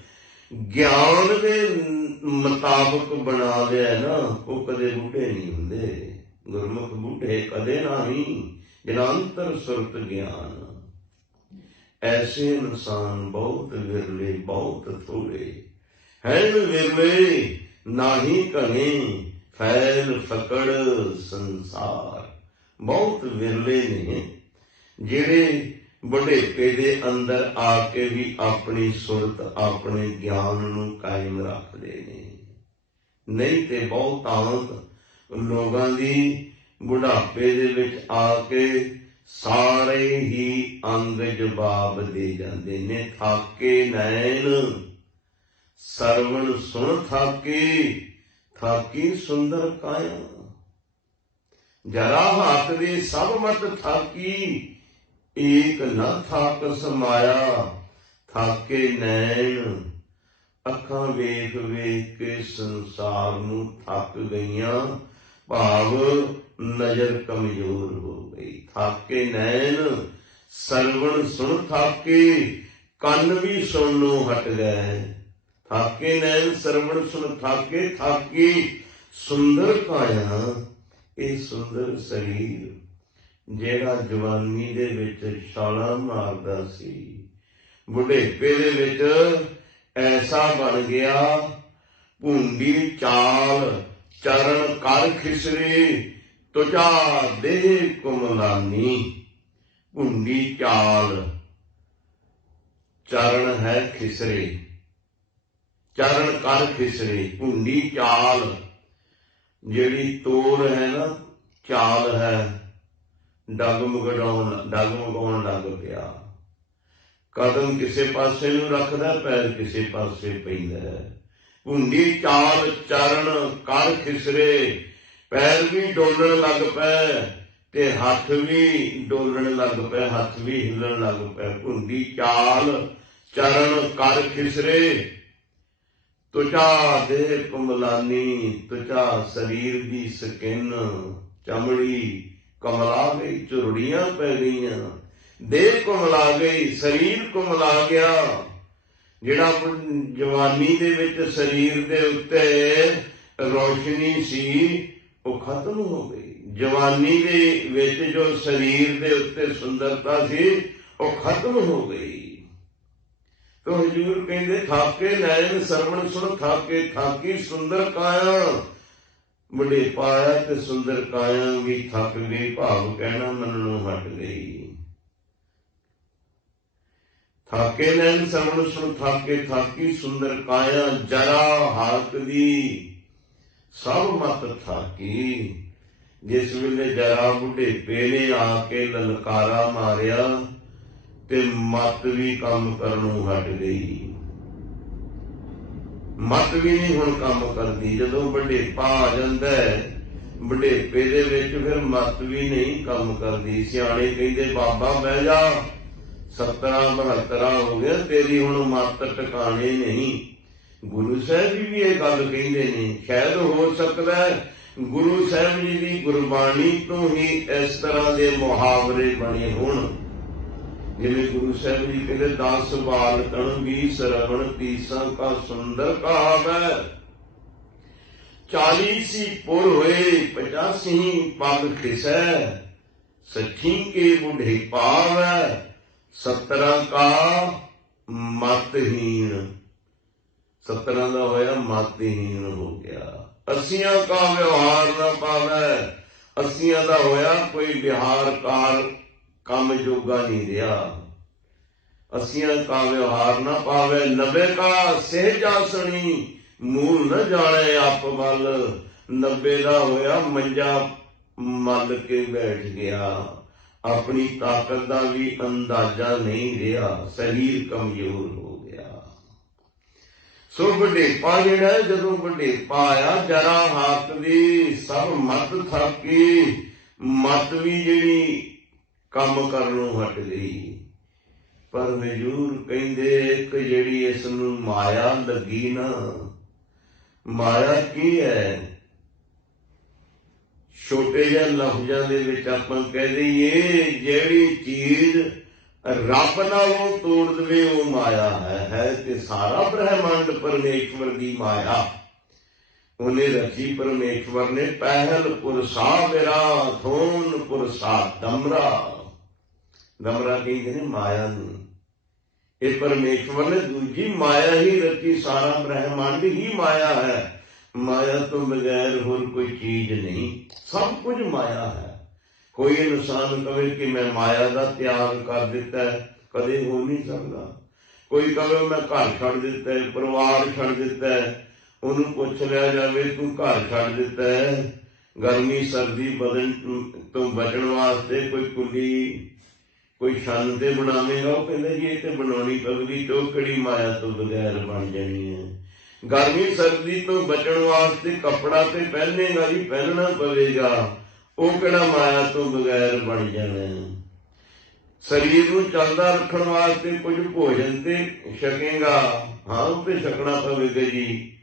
ਗਿਆਨ ਦੇ ਮੁਤਾਬਕ ਬਣਾ ਲਿਆ ਨਾ, ਉਹ ਕਦੇ ਬੁੱਢੇ ਨਹੀਂ ਹੁੰਦੇ। ਗੁਰਮੁਖ ਬੁੱਢੇ ਕਦੇ ਨਹੀਂ, ਜਿਨ੍ਹਾਂ ਅੰਤਰ ਸੁਰਤ ਗਿਆਨ। ਐਸੇ ਇਨਸਾਨ ਬਹੁਤ ਵਿਰਲੇ, ਬਹੁਤ ਥੋੜੇ ਹੈਨ। ਵਿਰਲੇ ਨਾਹੀ ਘਣੇ, ਫੈਲ ਫਕੜ ਸੰਸਾਰ। ਬਹੁਤ ਵਿਰਲੇ ਨੇ ਜਿਹੜੇ ਬੁਢੇਪੇ ਦੇ ਅੰਦਰ ਆ ਕੇ ਵੀ ਆਪਣੀ ਸੁਰਤ, ਆਪਣੇ ਗਿਆਨ ਨੂੰ ਕਾਇਮ ਰੱਖਦੇ ਨੇ। ਨਹੀਂ ਤੇ ਬਹੁਤਾਂਤ ਲੋਕਾਂ ਦੀ ਬੁਢਾਪੇ ਦੇ ਵਿੱਚ ਆ ਕੇ ਸਾਰੇ ਹੀ ਅੰਗ ਜਵਾਬ ਦੇ ਜਾਂਦੇ ਨੇ। ਥਾਕੇ ਨੈਣ ਸਰਵਣ ਸੁਣ ਥਾਕੀ, ਥਾਕੀ ਸੁੰਦਰ ਕਾਇਆ। ਜਰਾ ਹੱਥ ਦੇ ਸਭ ਮਤ ਥਾਕੀ, ਏਕ ਨਾ ਥਾਕ ਸਮਾਇਆ। ਥਾਕੇ ਨੈਣ, ਅੱਖਾਂ ਵੇਖ ਵੇਖ ਕੇ ਸੰਸਾਰ ਨੂੰ ਥੱਕ ਗਈਆਂ, ਭਾਵ ਨਜ਼ਰ ਕਮਜ਼ੋਰ ਹੋ ਗਈ। ਥਾਕੇ ਨੈਣ ਸਰਵਣ ਸੁਣ ਥਾਕੇ, ਕੰਨ ਵੀ ਸੁਣਨੋਂ ਹਟ ਗਏ। ਥਾਕੇ ਨੈਣ ਸਰਵਣ ਸੁਣ ਥਾਕੇ, ਥਾਕੀ ਸੁੰਦਰ ਕਾਇਆ। ਇਹ ਸੁੰਦਰ ਸਰੀਰ ਜਿਹੜਾ ਜਵਾਨੀ ਦੇ ਵਿੱਚ ਛਾਲਾਂ ਮਾਰਦਾ ਸੀ, ਬੁਢੇਪੇ ਦੇ ਵਿੱਚ ਐਸਾ ਬਣ ਗਿਆ ਭੂੰਡੀ ਚਾਲ ਚਰਨ ਕਰ ਖਿਸਰੇ, ਤੁਝਾ ਦੇਹ ਕੁਮਲਾਨੀ। ਭੂੰਡੀ ਚਾਲ, ਚਰਨ ਹੈ ਖਿਸਰੇ, ਚਰਨ ਕਰ ਖਿਸਰੇ। ਭੂੰਡੀ ਚਾਲ, ਜਿਹੜੀ ਤੋਰ ਹੈ ਨਾ, ਚਾਲ ਹੈ, ਡਗਮਗਾਉਣ ਲੱਗ ਪਿਆ। ਕਦਮ ਕਿਸੇ ਪਾਸੇ ਨੂੰ ਰੱਖਦਾ, ਪੈਰ ਕਿਸੇ ਪਾਸੇ ਪੈਂਦਾ ਹੈ। ਭੁੰਡੀ ਚਾਲ ਚਰਨ ਕਰ ਖਿਸਰੇ, ਪੈਰ ਵੀ ਡੋਲਣ ਲੱਗ ਪਏ ਤੇ ਹੱਥ ਵੀ ਡੋਲਣ ਲੱਗ ਪਏ, ਹੱਥ ਵੀ ਹਿੱਲਣ ਲੱਗ ਪਏ। ਭੁੰਡੀ ਚਾਲ ਚਰਨ ਕਰ ਖਿਸਰੇ, ਤੁਝਾ ਦੇਹ ਕੁਮਲਾਨੀ। ਤੁਝਾ ਸਰੀਰ ਦੀ ਸਕਿਨ, ਚਮੜੀ ਕਮਲਾ ਗਈ, ਝੁਰੜੀਆਂ ਪੈ ਗਈਆਂ। ਦੇਹ ਕੁਮਲਾ ਗਈ, ਸਰੀਰ ਕੁਮਲਾ ਗਿਆ। ਜਿਹੜਾ ਜਵਾਨੀ ਦੇ ਵਿੱਚ ਸਰੀਰ ਦੇ ਉੱਤੇ ਰੋਸ਼ਨੀ ਸੀ, ਉਹ ਖਤਮ ਹੋ ਗਈ। ਜਵਾਨੀ ਦੇ ਵਿੱਚ ਜੋ ਸਰੀਰ ਦੇ ਉੱਤੇ ਸੁੰਦਰਤਾ ਸੀ, ਉਹ ਖਤਮ ਹੋ ਗਈ। ਤੋ ਹਜ਼ੂਰ ਕਹਿੰਦੇ, ਥਾਕੇ ਨੈਣ ਸਰਵਣ ਸੁਣ ਥਾਕੇ, ਥਾਕੀ ਸੁੰਦਰ ਕਾਇਆ। ਬੁਢੇਪਾ ਆਇਆ ਤੇ ਸੁੰਦਰ ਕਾਇਆ ਵੀ ਥੱਕ ਗਈ, ਭਾਵ ਕਹਿਣਾ ਮੰਨਣੋਂ ਹਟ ਗਈ। ਥਾਕੇ ਨੈਣ ਸਰਵਣ ਸੁਣ ਥਾਕੇ, ਥਾਕੀ ਸੁੰਦਰ ਕਾਇਆ। ਜਰਾ ਹਾਲਤ ਦੀ ਸਭ ਮਤ ਥਾਕੀ। ਜਿਸ ਵੇਲੇ ਜਰਾ ਬੁਢੇਪੇ ਨੇ ਆ ਕੇ ਲਲਕਾਰਾ ਮਾਰਿਆ ਤੇ ਮਤ ਵੀ ਕੰਮ ਕਰਨੋਂ ਹਟ ਗਈ। ਮਤ ਵੀ ਨਹੀਂ ਹੁਣ ਕੰਮ ਕਰਦੀ। ਜਦੋਂ ਬੁਢੇਪਾ ਆ ਜਾਂਦਾ ਹੈ, ਬੁਢੇਪੇ ਦੇ ਵਿੱਚ ਫਿਰ ਮਤ ਵੀ ਨਹੀਂ ਕੰਮ ਕਰਦੀ। ਸਿਆਣੇ ਕਹਿੰਦੇ, ਬਾਬਾ ਬਹਿ ਜਾ, 70-72 ਹੋ ਗਿਆ, ਤੇਰੀ ਹੁਣ ਮਤ ਟਿਕਾਣੇ ਨਹੀਂ। ਗੁਰੂ ਸਾਹਿਬ ਜੀ ਵੀ ਇਹ ਗੱਲ ਕਹਿੰਦੇ ਨੇ। ਸ਼ਾਇਦ ਹੋ ਸਕਦਾ ਗੁਰੂ ਸਾਹਿਬ ਜੀ ਦੀ ਗੁਰਬਾਣੀ ਤੋਂ ਹੀ ਇਸ ਤਰ੍ਹਾਂ ਦੇ ਮੁਹਾਵਰੇ ਬਣੇ ਹੋਣ। ਜਿਵੇਂ ਗੁਰੂ ਸਾਹਿਬ ਜੀ ਕਹਿੰਦੇ, 10 ਬਾਲਕਣ 20 ਸਰਵਣ, 30 ਕਾ ਸੁੰਦਰ ਕਹਾਵੈ। 40 ਸੀ ਪੁਰ ਹੋਏ, 85 ਪਗ ਖਿਸੈ। 60 ਕੇ ਬੁਢੇ ਪਾਵੈ, 17 ਕਾ ਮਤਹੀਣ। 17 ਦਾ ਹੋਇਆ ਮਤਹੀਣ ਹੋ ਗਿਆ। 80 ਕਾ ਵਿਵਹਾਰ ਨਾ ਪਾਵੈ। 80 ਦਾ ਹੋਇਆ ਕੋਈ ਵਿਹਾਰ ਕਾਰ ਕੰਮ ਜੋਗਾ ਨਹੀਂ ਰਿਹਾ। 80 ਕਾ ਵਿਵਹਾਰ ਨਾ ਪਾਵੇ। 90 ਕਾ ਸਹਿਜਾਸਣੀ, ਮੂਲ ਨਾ ਜਾਣੇ ਆਪ ਵੱਲ। 90 ਦਾ ਹੋਇਆ ਮੰਜਾ ਮੱਲ ਕੇ ਬੈਠ ਗਿਆ। ਆਪਣੀ ਤਾਕਤ ਦਾ ਵੀ ਅੰਦਾਜ਼ਾ ਨਹੀਂ ਰਿਹਾ, ਸਰੀਰ ਕਮਜ਼ੋਰ ਹੋ ਗਿਆ। ਸੋ ਬੁਢੇਪਾ ਜਿਹੜਾ, ਜਦੋਂ ਬੁਢੇਪਾ ਆਇਆ, ਜਰਾ ਹਾਕ ਦੀ ਸਭ ਮਤ ਥਾਕੀ। ਮਤ ਵੀ ਜਿਹੜੀ ਕੰਮ ਕਰਨੋਂ ਹਟ ਗਈ। ਪਰ ਹਜ਼ੂਰ ਕਹਿੰਦੇ, ਇੱਕ ਜਿਹੜੀ ਇਸ ਨੂੰ ਮਾਇਆ ਲੱਗੀ ਨਾ, ਮਾਇਆ ਕੀ ਹੈ? ਛੋਟੇ ਜਿਹੇ ਲਫ਼ਜ਼ਾਂ ਦੇ ਵਿੱਚ ਆਪਾਂ ਕਹਿ ਦਈਏ, ਜਿਹੜੀ ਚੀਜ਼ ਰੱਬ ਨਾਲੋਂ ਤੋੜ ਦੇਵੇ ਉਹ ਮਾਇਆ ਹੈ ਤੇ ਸਾਰਾ ਬ੍ਰਹਿਮੰਡ ਪਰਮੇਸ਼ਵਰ ਦੀ ਮਾਇਆ। ਉਹਨੇ ਰਚੀ ਪਰਮੇਸ਼ਵਰ ਨੇ। ਪਹਿਲ ਪੁਰਸਾ ਮੇਰਾ, ਥੋਨ ਪੁਰਸਾ ਦਮਰਾ। ਦਮਰਾ ਕਹਿੰਦੇ ਨੇ ਮਾਇਆ ਨੂੰ। ਇਹ ਪਰਮੇਸ਼ਵਰ ਨੇ ਦੂਜੀ ਮਾਇਆ ਹੀ ਰਚੀ। ਸਾਰਾ ਬ੍ਰਹਿਮੰਡ ਹੀ ਮਾਇਆ ਹੈ। ਮਾਇਆ ਤੋਂ ਬਗੈਰ ਹੋਰ ਕੋਈ ਚੀਜ਼ ਨਹੀਂ, ਸਭ ਕੁਝ ਮਾਇਆ ਹੈ। ਕੋਈ ਇਨਸਾਨ ਕਵੇ ਕਿ ਮੈਂ ਮਾਇਆ ਦਾ ਤਿਆਗ ਕਰ ਦਿੱਤਾ ਹੈ, ਕਦੇ ਹੋ ਨਹੀਂ ਸਕਦਾ। ਕੋਈ ਕਵੇ ਮੈਂ ਘਰ ਛੱਡ ਦਿੱਤਾ ਹੈ, ਪਰਿਵਾਰ ਛੱਡ ਦਿੱਤਾ ਹੈ, ਉਹਨੂੰ ਪੁੱਛ ਲਿਆ ਜਾਵੇ ਤੂੰ ਘਰ ਛੱਡ ਦਿੱਤਾ ਹੈ, ਗਰਮੀ ਸਰਦੀ ਬਦਨ ਤੋਂ ਬਚਣ ਵਾਸਤੇ ਕੋਈ ਕੁੰਡੀ ਕੋਈ ਛੰਨ ਤੇ ਬਣਾਵੇਗਾ, ਉਹ ਕਹਿੰਦਾ ਜੀ ਇਹ ਤੇ ਬਣਾਉਣੀ ਪਊਗੀ, ਤੇ ਉਹ ਕਿਹੜੀ ਮਾਇਆ ਤੋਂ ਬਗੈਰ ਬਣ ਜਾਣੀ ਹੈ। ਗਰਮੀ ਸਰਦੀ ਤੋਂ ਬਚਣ ਵਾਸਤੇ ਕੱਪੜਾ ਤੇ ਪਹਿਨੇਗਾ ਜੀ, ਪਹਿਨਣਾ ਪਵੇਗਾ, ਉਹ ਕਿਹੜਾ ਮਾਇਆ ਤੋਂ ਬਗੈਰ ਬਣ ਜਾਣਾ। ਸਰੀਰ ਨੂੰ ਚੱਲਦਾ ਰੱਖਣ ਵਾਸਤੇ ਕੁਝ ਭੋਜਨ ਤੇ ਛਕੇਗਾ, ਹਾਂ ਉਹ ਤੇ ਛਕਣਾ ਪਵੇਗਾ ਜੀ,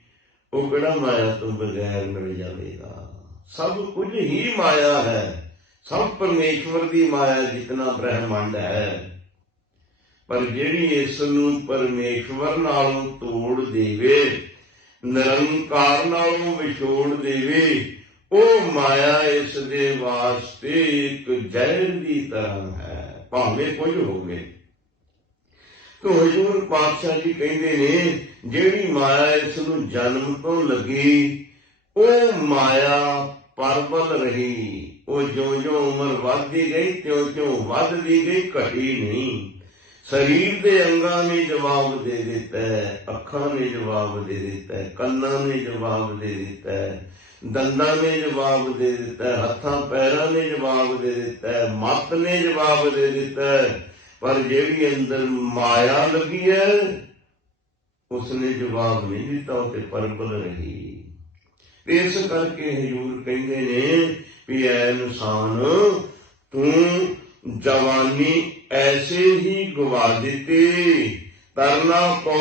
ਉਹ ਕਿਹੜਾ ਮਾਇਆ ਤੋਂ ਬਗੈਰ ਮਿਲ ਜਾਵੇਗਾ। ਸਭ ਕੁਝ ਹੀ ਮਾਇਆ ਹੈ, ਸਭ ਪਰਮੇਸ਼ਵਰ ਦੀ ਮਾਇਆ ਜਿਤਨਾ ਬ੍ਰਹਿਮੰਡ ਹੈ। ਪਰ ਜਿਹੜੀ ਇਸ ਨੂੰ ਪਰਮੇਸ਼ਵਰ ਨਾਲੋਂ ਤੋੜ ਦੇਵੇ, ਨਿਰੰਕਾਰ ਨਾਲੋਂ ਵਿਛੋੜ ਦੇਵੇ, ਉਹ ਮਾਇਆ ਇਸ ਦੇ ਵਾਸਤੇ ਇੱਕ ਜ਼ਹਿਰ ਦੀ ਤਰ੍ਹਾਂ ਹੈ। ਭਾਵੇਂ ਕੁਝ ਹੋਵੇ, तो हजूर पातशाह जी कहते ने जिहड़ी माया इस नूं जन्म तो लगी ਉਹ ਮਾਇਆ ਪਰਬਲ ਰਹੀ। ਉਹ ਜਿਉਂ ਉਮਰ ਵੱਧਦੀ ਗਈ ਤਿਉਂ ਵੱਧਦੀ ਗਈ, ਘਟੀ ਨਹੀਂ। ਸਰੀਰ ਦੇ ਅੰਗਾਂ ਨੇ ਜਵਾਬ ਦੇ ਦਿੱਤਾ ਹੈ, ਅੱਖਾਂ ਨੇ ਜਵਾਬ ਦੇ ਦਿੱਤਾ ਹੈ, ਕੰਨਾਂ ਨੇ ਜਵਾਬ ਦੇ ਦਿੱਤਾ ਹੈ, ਦੰਦਾਂ ਨੇ ਜਵਾਬ ਦੇ ਦਿੱਤਾ ਹੈ, ਹੱਥਾਂ ਪੈਰਾਂ ਨੇ ਜਵਾਬ ਦੇ ਦਿੱਤਾ ਹੈ, ਮੱਤ ਨੇ ਜਵਾਬ ਦੇ ਦਿੱਤਾ ਹੈ। ਪਰ ਜਿਹੜੀ ਅੰਦਰ ਮਾਇਆ ਲੱਗੀ ਹੈ ਉਸਨੇ ਜਵਾਬ ਨਹੀਂ ਦਿੱਤਾ, ਉਹ ਤੇ ਪਰਬਲ ਰਹੀ। ਇਸ ਕਰਕੇ ਹਜ਼ੂਰ ਕਹਿੰਦੇ ਨੇ ਵੀ ਐ ਇਨਸਾਨ ਤੂੰ ਜਵਾਨੀ ਐਸੇ ਹੀ ਗਵਾ ਦਿੱਤੀ, ਤਰਨਾ ਕੋ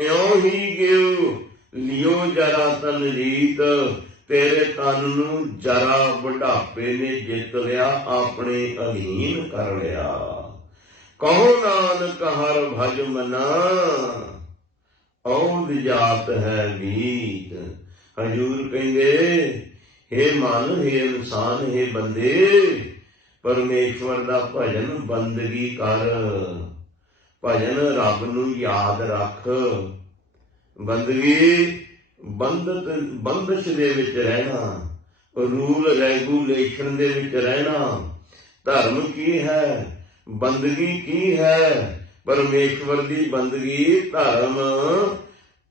ਇਉਂ ਹੀ ਗਿਓ ਲਿਓ ਜਰਾ ਤਨ ਰੀਤ। ਤੇਰੇ ਤਨ ਨੂੰ ਜਰਾ ਬੁਢਾਪੇ ਨੇ ਜਿੱਤ ਲਿਆ, ਆਪਣੇ ਅਧੀਨ ਕਰ ਲਿਆ। ਕਹੋ ਨਾਨਕ ਹਰ ਭਜ ਮਨਾ, ਔਧ ਜਾਤ ਹੈ ਗੀਤ। ਹਜ਼ੂਰ ਕਹਿੰਦੇ ਹੇ ਮਨ, ਹੇ ਇਨਸਾਨ, ਹੇ ਬੰਦੇ, ਪਰਮੇਸ਼ਵਰ ਦਾ ਭਜਨ ਬੰਦਗੀ ਕਰ। ਭਜਨ ਰੱਬ ਨੂੰ ਯਾਦ ਰੱਖ। ਬੰਦਗੀ ਬੰਦਸ਼ ਦੇ ਵਿੱਚ ਰਹਿਣਾ, ਰੂਲ ਰੈਗੂਲੇਸ਼ਨ ਦੇ ਵਿੱਚ ਰਹਿਣਾ। ਧਰਮ ਕੀ ਹੈ, ਬੰਦਗੀ ਕੀ ਹੈ? ਪਰਮੇਸ਼ਵਰ ਦੀ ਬੰਦਗੀ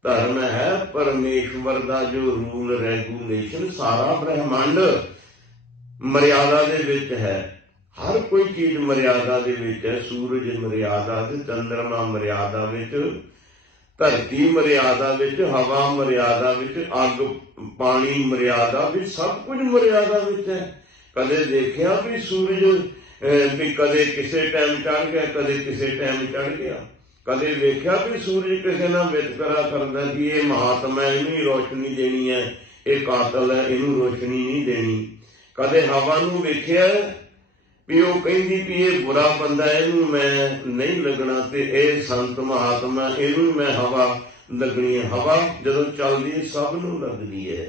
ਧਰਮ ਹੈ। ਪਰਮੇਸ਼ਵਰ ਦਾ ਜੋ ਰੂਲ ਰੈਗੂਲੇਸ਼ਨ, ਸਾਰਾ ਬ੍ਰਹਿਮੰਡ ਮਰਿਆਦਾ ਦੇ ਵਿੱਚ ਹੈ। ਹਰ ਕੋਈ ਚੀਜ਼ ਮਰਿਆਦਾ ਦੇ ਵਿੱਚ ਹੈ। ਸੂਰਜ ਮਰਿਆਦਾ ਵਿੱਚ, ਚੰਦਰਮਾ ਮਰਿਆਦਾ ਵਿੱਚ, ਧਰਤੀ ਮਰਿਆਦਾ ਵਿੱਚ, ਹਵਾ ਮਰਿਆਦਾ ਵਿੱਚ, ਅੱਗ ਪਾਣੀ ਮਰਿਆਦਾ ਵਿੱਚ, ਸਭ ਕੁਝ ਮਰਿਆਦਾ ਵਿੱਚ ਹੈ। ਕਦੇ ਦੇਖਿਆ ਵੀ ਸੂਰਜ ਵੀ ਕਦੇ ਕਿਸੇ ਟਾਈਮ ਚੜ੍ਹ ਗਿਆ, ਕਦੇ ਕਿਸੇ ਟਾਈਮ ਚੜ੍ਹ ਗਿਆ? ਕਦੇ ਵੇਖਿਆ ਵੀ ਸੂਰਜ ਕਿਸੇ ਨਾਲ ਵਿਤਕਰਾ ਕਰਦਾ ਕਿ ਇਹ ਮਹਾਤਮਾ, ਇਹਨੂੰ ਹੀ ਰੋਸ਼ਨੀ ਦੇਣੀ ਹੈ, ਇਹ ਕਾਤਲ ਹੈ, ਇਹਨੂੰ ਰੋਸ਼ਨੀ ਨਹੀਂ ਦੇਣੀ? ਕਦੇ ਹਵਾ ਨੂੰ ਵੇਖਿਆ ਵੀ ਉਹ ਕਹਿੰਦੀ ਵੀ ਇਹ ਬੁਰਾ ਬੰਦਾ, ਇਹਨੂੰ ਮੈਂ ਨਹੀਂ ਲੱਗਣਾ, ਤੇ ਇਹ ਸੰਤ ਮਹਾਤਮਾ, ਇਹਨੂੰ ਮੈਂ ਹਵਾ ਲੱਗਣੀ ਹੈ? ਹਵਾ ਜਦੋਂ ਚੱਲਦੀ ਹੈ ਸਭ ਨੂੰ ਲੱਗਦੀ ਹੈ।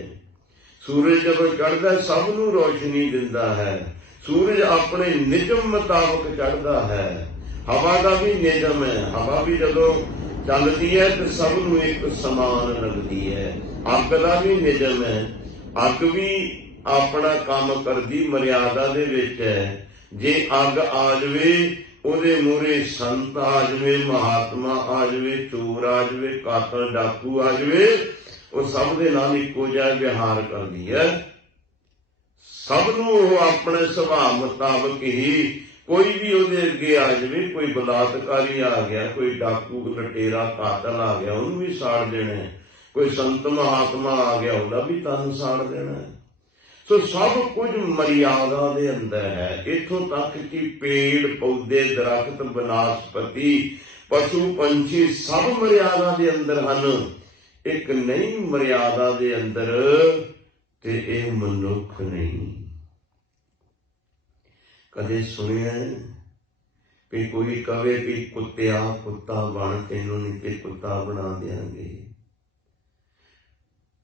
ਸੂਰਜ ਜਦੋਂ ਚੜ੍ਹਦਾ ਸਭ ਨੂੰ ਰੋਸ਼ਨੀ ਦਿੰਦਾ ਹੈ। ਸੂਰਜ ਆਪਣੇ ਨਿਯਮ ਮੁਤਾਬਕ ਚੜ੍ਹਦਾ ਹੈ। ਹਵਾ ਦਾ ਵੀ ਨਿਯਮ ਹੈ। ਹਵਾ ਵੀ ਜਦੋਂ ਚੱਲਦੀ ਹੈ ਤੇ ਸਭ ਨੂੰ ਇੱਕ ਸਮਾਨ ਲੱਗਦੀ ਹੈ। ਅੱਗ ਦਾ ਵੀ ਨਿਯਮ ਹੈ। ਅੱਗ ਵੀ ਆਪਣਾ ਕੰਮ ਕਰਦੀ ਮਰਿਆਦਾ ਦੇ ਵਿੱਚ ਹੈ। ਜੇ ਅੱਗ ਆ ਜਾਵੇ, ਉਹਦੇ ਮੂਹਰੇ ਸੰਤ ਆ ਜਾਵੇ, ਮਹਾਤਮਾ ਆ ਜਾਵੇ, ਚੋਰ ਆ ਜਾਵੇ, ਕਾਤਲ ਡਾਕੂ ਆ ਜਾਵੇ, ਉਹ ਸਭ ਦੇ ਨਾਲ ਇੱਕੋ ਜਿਹਾ ਵਿਹਾਰ ਕਰਦੀ ਹੈ। ਸਭ ਨੂੰ ਉਹ ਆਪਣੇ ਸੁਭਾਅ ਮੁਤਾਬਕ ਹੀ, ਕੋਈ ਵੀ ਉਹਦੇ ਅੱਗੇ ਆ ਜਾਵੇ, ਕੋਈ ਬਲਾਤਕਾਰੀ ਆ ਗਿਆ, ਕੋਈ ਡਾਕੂ ਲਟੇਰਾ ਕਾਤਲ ਆ ਗਿਆ, ਉਹਨੂੰ ਵੀ ਸਾੜ ਦੇਣਾ। ਕੋਈ ਸੰਤ ਮਹਾਤਮਾ ਆ ਗਿਆ, ਉਹਦਾ ਵੀ ਤਨ ਸਾੜ ਦੇਣਾ। ਸੋ ਸਭ ਕੁਝ ਮਰਿਆਦਾ ਦੇ ਅੰਦਰ ਹੈ। ਇੱਥੋਂ ਤੱਕ ਕਿ ਪੇੜ ਪੌਦੇ, ਦਰਖਤ, ਬਨਸਪਤੀ, ਪਸ਼ੂ ਪੰਛੀ ਸਭ ਮਰਿਆਦਾ ਦੇ ਅੰਦਰ ਹਨ। ਇੱਕ ਨਹੀਂ ਮਰਿਆਦਾ ਦੇ ਅੰਦਰ, ਤੇ ਇਹ ਮਨੁੱਖ ਨਹੀਂ। ਕਦੇ ਸੁਣਿਆ ਵੀ ਕੋਈ ਕਵੇ ਵੀ ਕੁੱਤਿਆ ਕੁੱਤਾ ਬਣ, ਤੈਨੂੰ ਨਹੀਂ ਤੇ ਕੁੱਤਾ ਬਣਾ ਦਿਆਂਗੇ।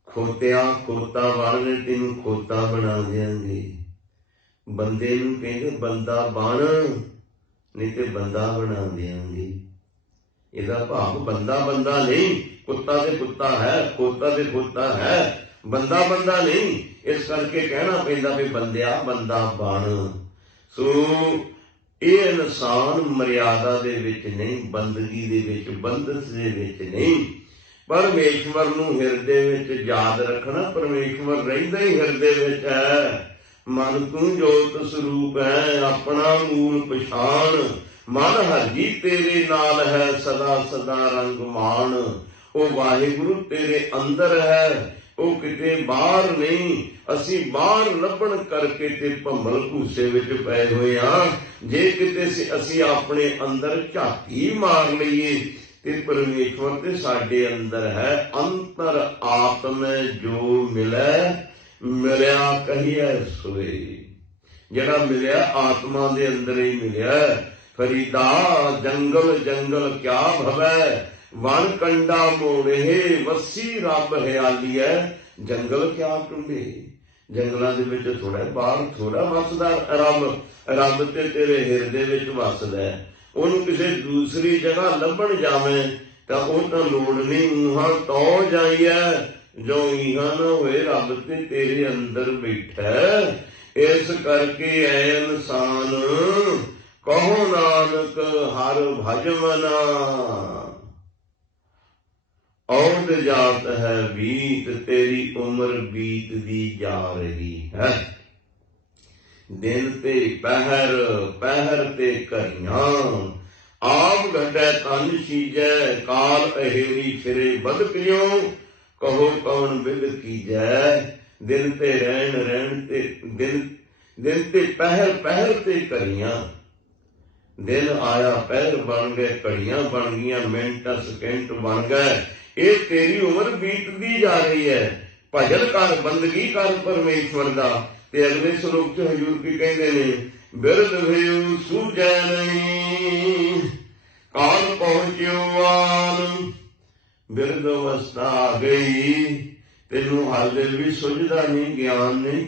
ਖੋਤਿਆ ਖੋਤਾ ਬਣ, ਤੈਨੂੰ ਖੋਤਾ ਬਣਾ ਦਿਆਂਗੇ। ਬੰਦੇ ਨੂੰ ਕਹਿੰਦੇ ਬੰਦਾ ਬਣ, ਨਹੀਂ ਤੇ ਬੰਦਾ ਬਣਾ ਦਿਆਂਗੇ। ਇਹਦਾ ਭਾਵ ਬੰਦਾ ਬੰਦਾ ਨਹੀਂ, ਕੁੱਤਾ ਤੇ ਕੁੱਤਾ ਹੈ, ਖੋਤਾ ਤੇ ਖੋਤਾ ਹੈ, ਬੰਦਾ ਬੰਦਾ ਨਹੀਂ। ਇਸ ਕਰਕੇ ਕਹਿਣਾ ਪੈਂਦਾ ਵੀ ਬੰਦਿਆ ਬੰਦਾ ਬਣ। ਸੋ ਇਹ ਇਨਸਾਨ ਮਰਿਆਦਾ ਦੇ ਵਿੱਚ ਨਹੀਂ, ਬੰਦਗੀ ਦੇ ਵਿੱਚ, ਬੰਦਸ਼ ਦੇ ਵਿੱਚ ਨਹੀਂ। ਪਰਮੇਸ਼ਵਰ ਨੂੰ ਹਿਰਦੇ ਵਿੱਚ ਯਾਦ ਰੱਖਣਾ। ਪਰਮੇਸ਼ਵਰ ਰਹਿੰਦਾ ਹੀ ਹਿਰਦੇ ਵਿੱਚ ਹੈ। ਮਨ ਤੂੰ ਜੋਤ ਸਰੂਪ ਹੈ, ਆਪਣਾ ਮੂਲ ਪਛਾਣ। ਮਨ ਹਰਜੀ ਤੇਰੇ ਨਾਲ ਹੈ, ਸਦਾ ਸਦਾ ਰੰਗ ਮਾਣ। ਉਹ ਵਾਹਿਗੁਰੂ ਤੇਰੇ ਅੰਦਰ ਹੈ, ਉਹ ਕਿਤੇ ਬਾਹਰ ਨਹੀਂ। ਅਸੀਂ ਬਾਹਰ ਲੱਭਣ ਕਰਕੇ ਤੇ ਭੰਬਲ ਭੂਸੇ ਵਿੱਚ ਪਏ ਹੋਏ ਹਾਂ। ਜੇ ਕਿਤੇ ਅਸੀਂ ਆਪਣੇ ਅੰਦਰ ਝਾਤੀ ਮਾਰ ਲਈਏ ਤੇ ਪਰਮੇਸ਼ਵਰ ਤੇ ਸਾਡੇ ਅੰਦਰ ਹੈ। ਅੰਤਰ ਆਤਮੈ ਜੋ ਮਿਲੈ, ਮਿਲਿਆ ਕਹੀਐ ਸੋਏ। ਜਿਹੜਾ ਮਿਲਿਆ ਆਤਮਾ ਦੇ ਅੰਦਰ ਹੀ ਮਿਲਿਆ। ਫਰੀਦਾ ਜੰਗਲ ਜੰਗਲ ਕਿਆ ਭਵੈ, ਵਣ ਕੰਡਾ ਮੋੜੇ ਵਸੀ ਰੱਬ ਹਿਆਲੀਐ। ਜੰਗਲ ਕਿਆ ਟੁੰਡੇ, ਜੰਗਲਾਂ ਦੇ ਵਿੱਚ ਥੋੜਾ, ਬਾਹਰ ਥੋੜਾ ਵਸਦਾ ਰੱਬ। ਰੱਬ ਤੇ ਤੇਰੇ ਹਿਰਦੇ ਵਿੱਚ ਵਸਦਾ। ਉਹਨੂੰ ਕਿਸੇ ਦੂਸਰੀ ਜਗ੍ਹਾ ਲੱਭਣ ਜਾਵੇਂ ਤਾਂ ਉਹ ਤਾਂ ਲੋੜ ਨਹੀਂ, ਊਹਾਂ ਤੋ ਜਾਈਐ ਜੋ ਈਹਾਂ ਨਾ ਹੋਏ, ਰੱਬ ਤੇ ਤੇਰੇ ਅੰਦਰ ਬੈਠਾ। ਇਸ ਕਰਕੇ ਐ ਇਨਸਾਨ ਕਹੋ ਨਾਨਕ ਹਰ ਭਜਮਨਾ, ਔਦ ਜਾਤ ਹੈ ਬੀਤ, ਤੇਰੀ ਉਮਰ ਬੀਤਦੀ ਜਾ ਰਹੀ ਹੈ। ਦਿਨ ਤੇ ਪਹਿਰ, ਪਹਿਰ ਤੇ ਘੜੀਆਂ, ਆਪ ਘਟੈ ਤਨ ਸੀਜੈ, ਕਾਲ ਅਹੇਰੀ ਫਿਰੇ ਬਦਕਿਓ, ਕਹੋ ਕੌਣ ਬਿਦ ਕੀਜੈ। ਦਿਨ ਤੇ ਰਹਿਣ, ਰਹਿਣ ਤੇ ਦਿਨ ਤੇ ਪਹਿਰ, ਪਹਿਰ ਤੇ ਘੜੀਆਂ, ਦਿਨ ਆਇਆ ਪਹਿਰ ਬਣ ਗਏ, ਘੜੀਆਂ ਬਣ ਗਈਆਂ, ਮਿੰਟ ਸਕਿੰਟ ਬਣ ਗਏ। ਇਹ ਤੇਰੀ ਉਮਰ ਬੀਤਦੀ ਜਾ ਰਹੀ ਹੈ। ਭਜਨ ਕਰ, ਬੰਦਗੀ ਕਰ ਪਰਮੇਸ਼ਵਰ ਦਾ। ਤੇ ਅਗਲੇ ਸ਼ਲੋਕ ਚ ਹਜ਼ੂਰ ਕੀ ਕਹਿੰਦੇ ਨੇ, ਬਿਰਧ ਭਇਓ ਸੂਝੈ ਨਹੀਂ, ਕਾਲ ਪਹੁੰਚਿਓ ਆਨ। ਬਿਰਧ ਅਵਸਥਾ ਆ ਗਈ, ਤੈਨੂੰ ਹਾਲੇ ਵੀ ਸੁਝਦਾ ਨਹੀਂ, ਗਿਆਨ ਨਹੀਂ,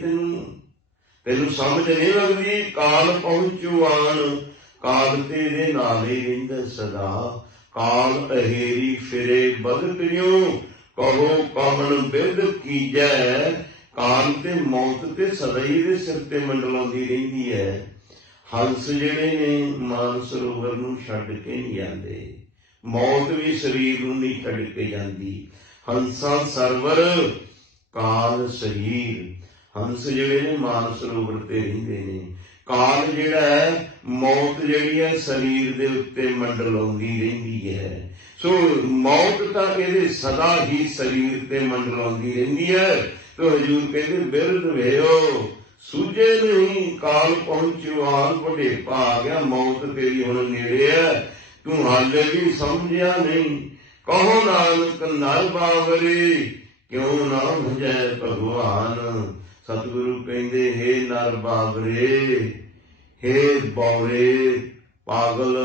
ਤੈਨੂੰ ਸਮਝ ਨਹੀਂ ਲੱਗਦੀ। ਕਾਲ ਪਹੁੰਚਿਓ ਆਨ, ਕਾਲ ਤੇਰੇ ਨਾਲ ਹੀ ਰਹਿੰਦਾ ਸਦਾ। ਕਾਲ ਅਹੇਰੀ ਫਿਰੇ ਬਦਕਿਓ, ਕਹੋ ਕੌਣ ਬਿਰਧ ਕੀਜੈ। ਕਾਲ ਤੇ ਮੌਤ ਤੇ ਸਦਾ ਹੀ ਦੇ ਸਿਰ ਤੇ ਮੰਡਲਾਉਂਦੀ ਰਹਿੰਦੀ ਹੈ। ਹੰਸ ਜਿਹੜੇ ਨੇ ਮਾਨਸਰੋਵਰ ਨੂੰ ਛੱਡ ਕੇ ਨਹੀਂ ਜਾਂਦੇ, ਮੌਤ ਵੀ ਸਰੀਰ ਨੂੰ ਨਹੀਂ ਛੱਡ ਕੇ ਜਾਂਦੀ। ਹੰਸਾਂ ਸਰਵਰ ਕਾਲ ਸਰੀਰ, ਹੰਸ ਜਿਹੜੇ ਨੇ ਮਾਨਸਰੋਵਰ ਤੇ ਰਹਿੰਦੇ ਨੇ। ਕਾਲ ਜਿਹੜਾ ਹੈ, ਮੌਤ ਜਿਹੜੀ ਹੈ ਸਰੀਰ ਦੇ ਉੱਤੇ ਮੰਡਲਾਉਂਦੀ ਰਹਿੰਦੀ ਹੈ। ਸੋ ਮੌਤ ਤਾਂ ਇਹਦੇ ਸਦਾ ਹੀ ਸਰੀਰ ਤੇ ਮੰਡਲਾਉਂਦੀ ਰਹਿੰਦੀ ਹੈ। ਤੇ ਹਜ਼ੂਰ ਕਹਿੰਦੇ ਬਿਰਧ ਭਇਓ ਸੂਝੇ ਨਹੀਂ, ਕਾਲ ਪਹੁੰਚਿਓ ਆਨ। ਬੁਢੇਪਾ ਆ ਗਿਆ, ਮੌਤ ਤੇਰੀ ਹੁਣ ਨੇੜੇ ਹੈ, ਤੂੰ ਹਾਲੇ ਵੀ ਸਮਝਿਆ ਨਹੀਂ। ਕਹੋ ਨਾਨਕ ਨਰ ਬਾਵਰੇ, ਕਿਉਂ ਨਾ ਭਜੈ ਭਗਵਾਨ। ਸਤਿਗੁਰੂ ਕਹਿੰਦੇ ਹੇ ਨਰ ਬਾਵਰੇ, ਹੇ ਬੌਰੇ, ਪਾਗਲ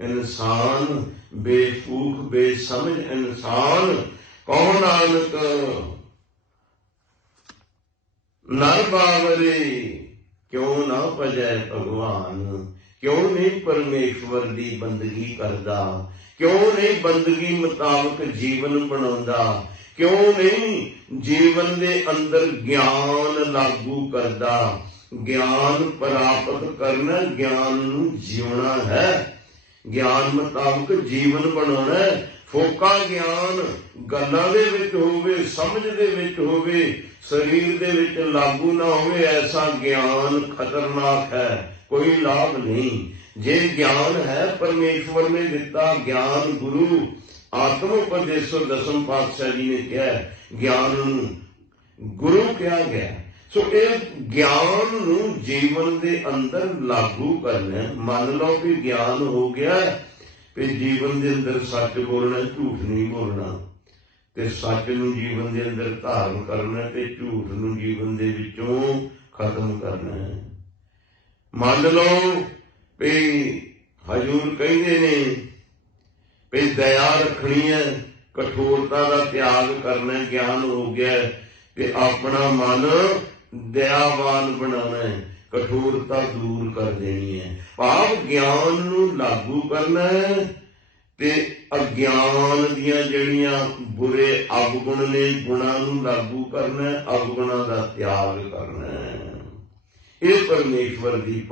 ਇਨਸਾਨ, ਬੇਵਕੂਫ ਬੇਸਮਝ ਇਨਸਾਨ, ਕਹੋ ਨਾਨਕ ਨਰ ਬਾਵਰੇ, ਕਿਉਂ ਨਾ ਭਜੈ ਭਗਵਾਨ। ਕਿਉਂ ਨਹੀਂ ਪਰਮੇਸ਼ਵਰ ਦੀ ਬੰਦਗੀ ਕਰਦਾ, ਕਿਉਂ ਨਹੀਂ ਬੰਦਗੀ ਮੁਤਾਬਕ ਜੀਵਨ ਬਣਾਉਂਦਾ, ਕਿਉਂ ਨਹੀਂ ਜੀਵਨ ਦੇ ਅੰਦਰ ਗਿਆਨ ਲਾਗੂ ਕਰਦਾ। ਗਿਆਨ ਪ੍ਰਾਪਤ ਕਰਨਾ, ਗਿਆਨ ਨੂੰ ਜਿਉਣਾ ਹੈ, ਗਿਆਨ ਮੁਤਾਬਕ ਜੀਵਨ ਬਣਾਉਣਾ। ਫੋਕਾ ਗਿਆਨ ਗੱਲਾਂ ਦੇ ਵਿੱਚ ਹੋਵੇ, ਸਮਝ ਦੇ ਵਿੱਚ ਹੋਵੇ, ਸਰੀਰ ਦੇ ਵਿੱਚ ਲਾਗੂ ਨਾ ਹੋਵੇ, ਐਸਾ ਗਿਆਨ ਖਤਰਨਾਕ ਹੈ, ਕੋਈ ਲਾਭ ਨਹੀਂ। ਜੇ ਗਿਆਨ ਹੈ ਪਰਮੇਸ਼ਵਰ ਨੇ ਦਿੱਤਾ, ਗਿਆਨ ਗੁਰੂ ਆਤਮ ਉਪਦੇਸ਼ੋ ਦਸਮ ਪਾਤਸ਼ਾਹ ਜੀ ਨੇ ਕਿਹਾ, ਗਿਆਨ ਨੂੰ ਗੁਰੂ ਕਿਹਾ ਗਿਆ। ਸੋ ਇਹ ਗਿਆਨ ਨੂੰ ਜੀਵਨ ਦੇ ਅੰਦਰ ਲਾਗੂ ਕਰਨਾ। ਮੰਨ ਲਓ ਕਿ ਗਿਆਨ ਹੋ ਗਿਆ ਤੇ ਜੀਵਨ ਦੇ ਅੰਦਰ ਸੱਚ ਬੋਲਣਾ, ਝੂਠ ਨਹੀਂ ਬੋਲਣਾ, ਤੇ ਸੱਚ ਨੂੰ ਜੀਵਨ ਦੇ ਅੰਦਰ ਧਾਰਨ ਕਰਨਾ ਤੇ ਝੂਠ ਨੂੰ ਜੀਵਨ ਦੇ ਵਿੱਚੋਂ ਖਤਮ ਕਰਨਾ। ਮੰਨ ਲਓ ਵੀ ਹਜ਼ੂਰ ਕਹਿੰਦੇ ਨੇ ਵੀ ਦਇਆ ਰੱਖਣੀ ਹੈ, ਕਠੋਰਤਾ ਦਾ ਤਿਆਗ ਕਰਨਾ, ਗਿਆਨ ਹੋ ਗਿਆ ਤੇ ਆਪਣਾ ਮਨ ਦਇਆਵਾਨ ਬਣਾਉਣਾ ਹੈ, ਕਠੋਰਤਾ ਦੂਰ ਕਰ ਦੇਣੀ ਹੈ। ਭਾਵ ਗਿਆਨ ਨੂੰ ਲਾਗੂ ਕਰਨਾ ਹੈ ਤੇ ਅਗਿਆਨ ਦੀਆਂ ਜਿਹੜੀਆਂ ਬੁਰੇ ਅਵਗੁਣ ਨੇ, ਗੁਣਾਂ ਨੂੰ ਲਾਗੂ ਕਰਨਾ ਹੈ, ਅਵਗੁਣਾਂ ਦਾ ਤਿਆਗ ਕਰਨਾ ਹੈ। ਇਹ ਪਰਮੇਸ਼ਵਰ ਦੀ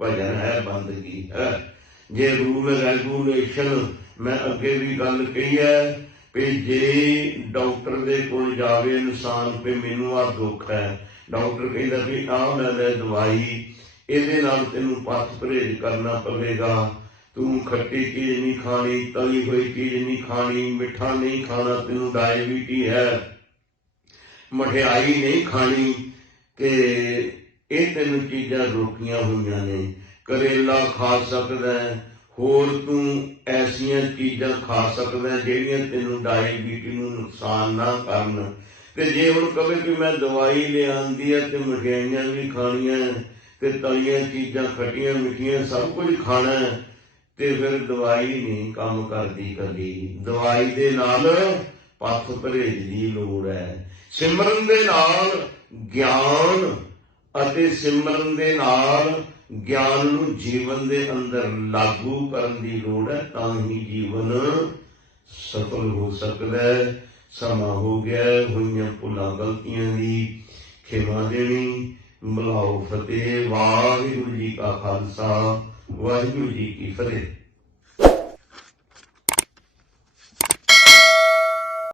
ਭਜਨ ਹੈ, ਬੰਦਗੀ ਹੈ। ਜੇ ਰੂਲ ਰੈਗੂਲੇਸ਼ਨ, ਮੈਂ ਅੱਗੇ ਵੀ ਗੱਲ ਕਹੀ ਹੈ ਵੀ ਜੇ ਡਾਕਟਰ ਦੇ ਕੋਲ ਜਾਵੇ ਇਨਸਾਨ ਵੀ ਮੈਨੂੰ ਆਹ ਦੁੱਖ ਹੈ, ਡਾਕਟਰ ਕਹਿੰਦਾ ਵੀ ਆਹ ਲੈ ਲੈ ਦਵਾਈ, ਇਹਦੇ ਨਾਲ ਤੈਨੂੰ ਪੱਥ ਪਰਹੇਜ਼ ਕਰਨਾ ਪਵੇਗਾ, ਤੂੰ ਖੱਟੀ ਚੀਜ਼ ਨਹੀਂ ਖਾਣੀ, ਤਲੀ ਹੋਈ ਚੀਜ਼ ਨਹੀਂ ਖਾਣੀ, ਮਿੱਠਾ ਨਹੀਂ ਖਾਣਾ, ਤੈਨੂੰ ਡਾਇਬੀਟੀ ਹੈ, ਮਠਿਆਈ ਨਹੀਂ ਖਾਣੀ, ਤੇ ਇਹ ਤੈਨੂੰ ਚੀਜ਼ਾਂ ਰੋਕੀਆਂ ਹੋਈਆਂ ਨੇ। ਕਰੇਲਾ ਖਾ ਸਕਦਾ, ਹੋਰ ਤੂੰ ਐਸੀਆਂ ਚੀਜ਼ਾਂ ਖਾ ਸਕਦਾ ਜਿਹੜੀਆਂ ਤੈਨੂੰ ਡਾਇਬੀਟੀ ਨੂੰ ਨੁਕਸਾਨ ਨਾ ਕਰਨ। ਤੇ ਜੇ ਹੁਣ ਕਵੇ ਕਿ ਮੈਂ ਦਵਾਈ ਲਿਆਂਦੀ ਹੈ ਤੇ ਮਠਿਆਈਆਂ ਵੀ ਖਾਣੀਆਂ ਤੇ ਤਲੀਆਂ ਚੀਜ਼ਾਂ ਖੱਟੀਆਂ ਮਿੱਠੀਆਂ ਸਭ ਕੁਝ ਖਾਣਾ, ਤੇ ਫਿਰ ਦਵਾਈ ਨਹੀਂ ਕੰਮ ਕਰਦੀ ਕਦੀ। ਦਵਾਈ ਦੇ ਨਾਲ ਪੱਥ ਪਰਹੇਜ਼ ਦੀ ਲੋੜ ਹੈ। ਸਿਮਰਨ ਦੇ ਨਾਲ ਗਿਆਨ ਅਤੇ ਸਿਮਰਨ ਦੇ ਨਾਲ ਗਿਆਨ ਨੂੰ ਜੀਵਨ ਦੇ ਅੰਦਰ ਲਾਗੂ ਕਰਨ ਦੀ ਲੋੜ ਹੈ, ਤਾਂ ਹੀ ਜੀਵਨ ਸਫਲ ਹੋ ਸਕਦਾ ਹੈ। ਸਮਾਂ ਹੋ ਗਿਆ, ਹੋਈਆਂ ਭੁੱਲਾਂ ਗਲਤੀਆਂ ਦੀ ਖਿਮਾ ਦੇਣੀ। ਬੁਲਾਓ ਫਤਿਹ। ਵਾਹਿਗੁਰੂ ਜੀ ਕਾ ਖਾਲਸਾ, ਵਾਹਿਗੁਰੂ ਜੀ ਕੀ ਫਤਿਹ।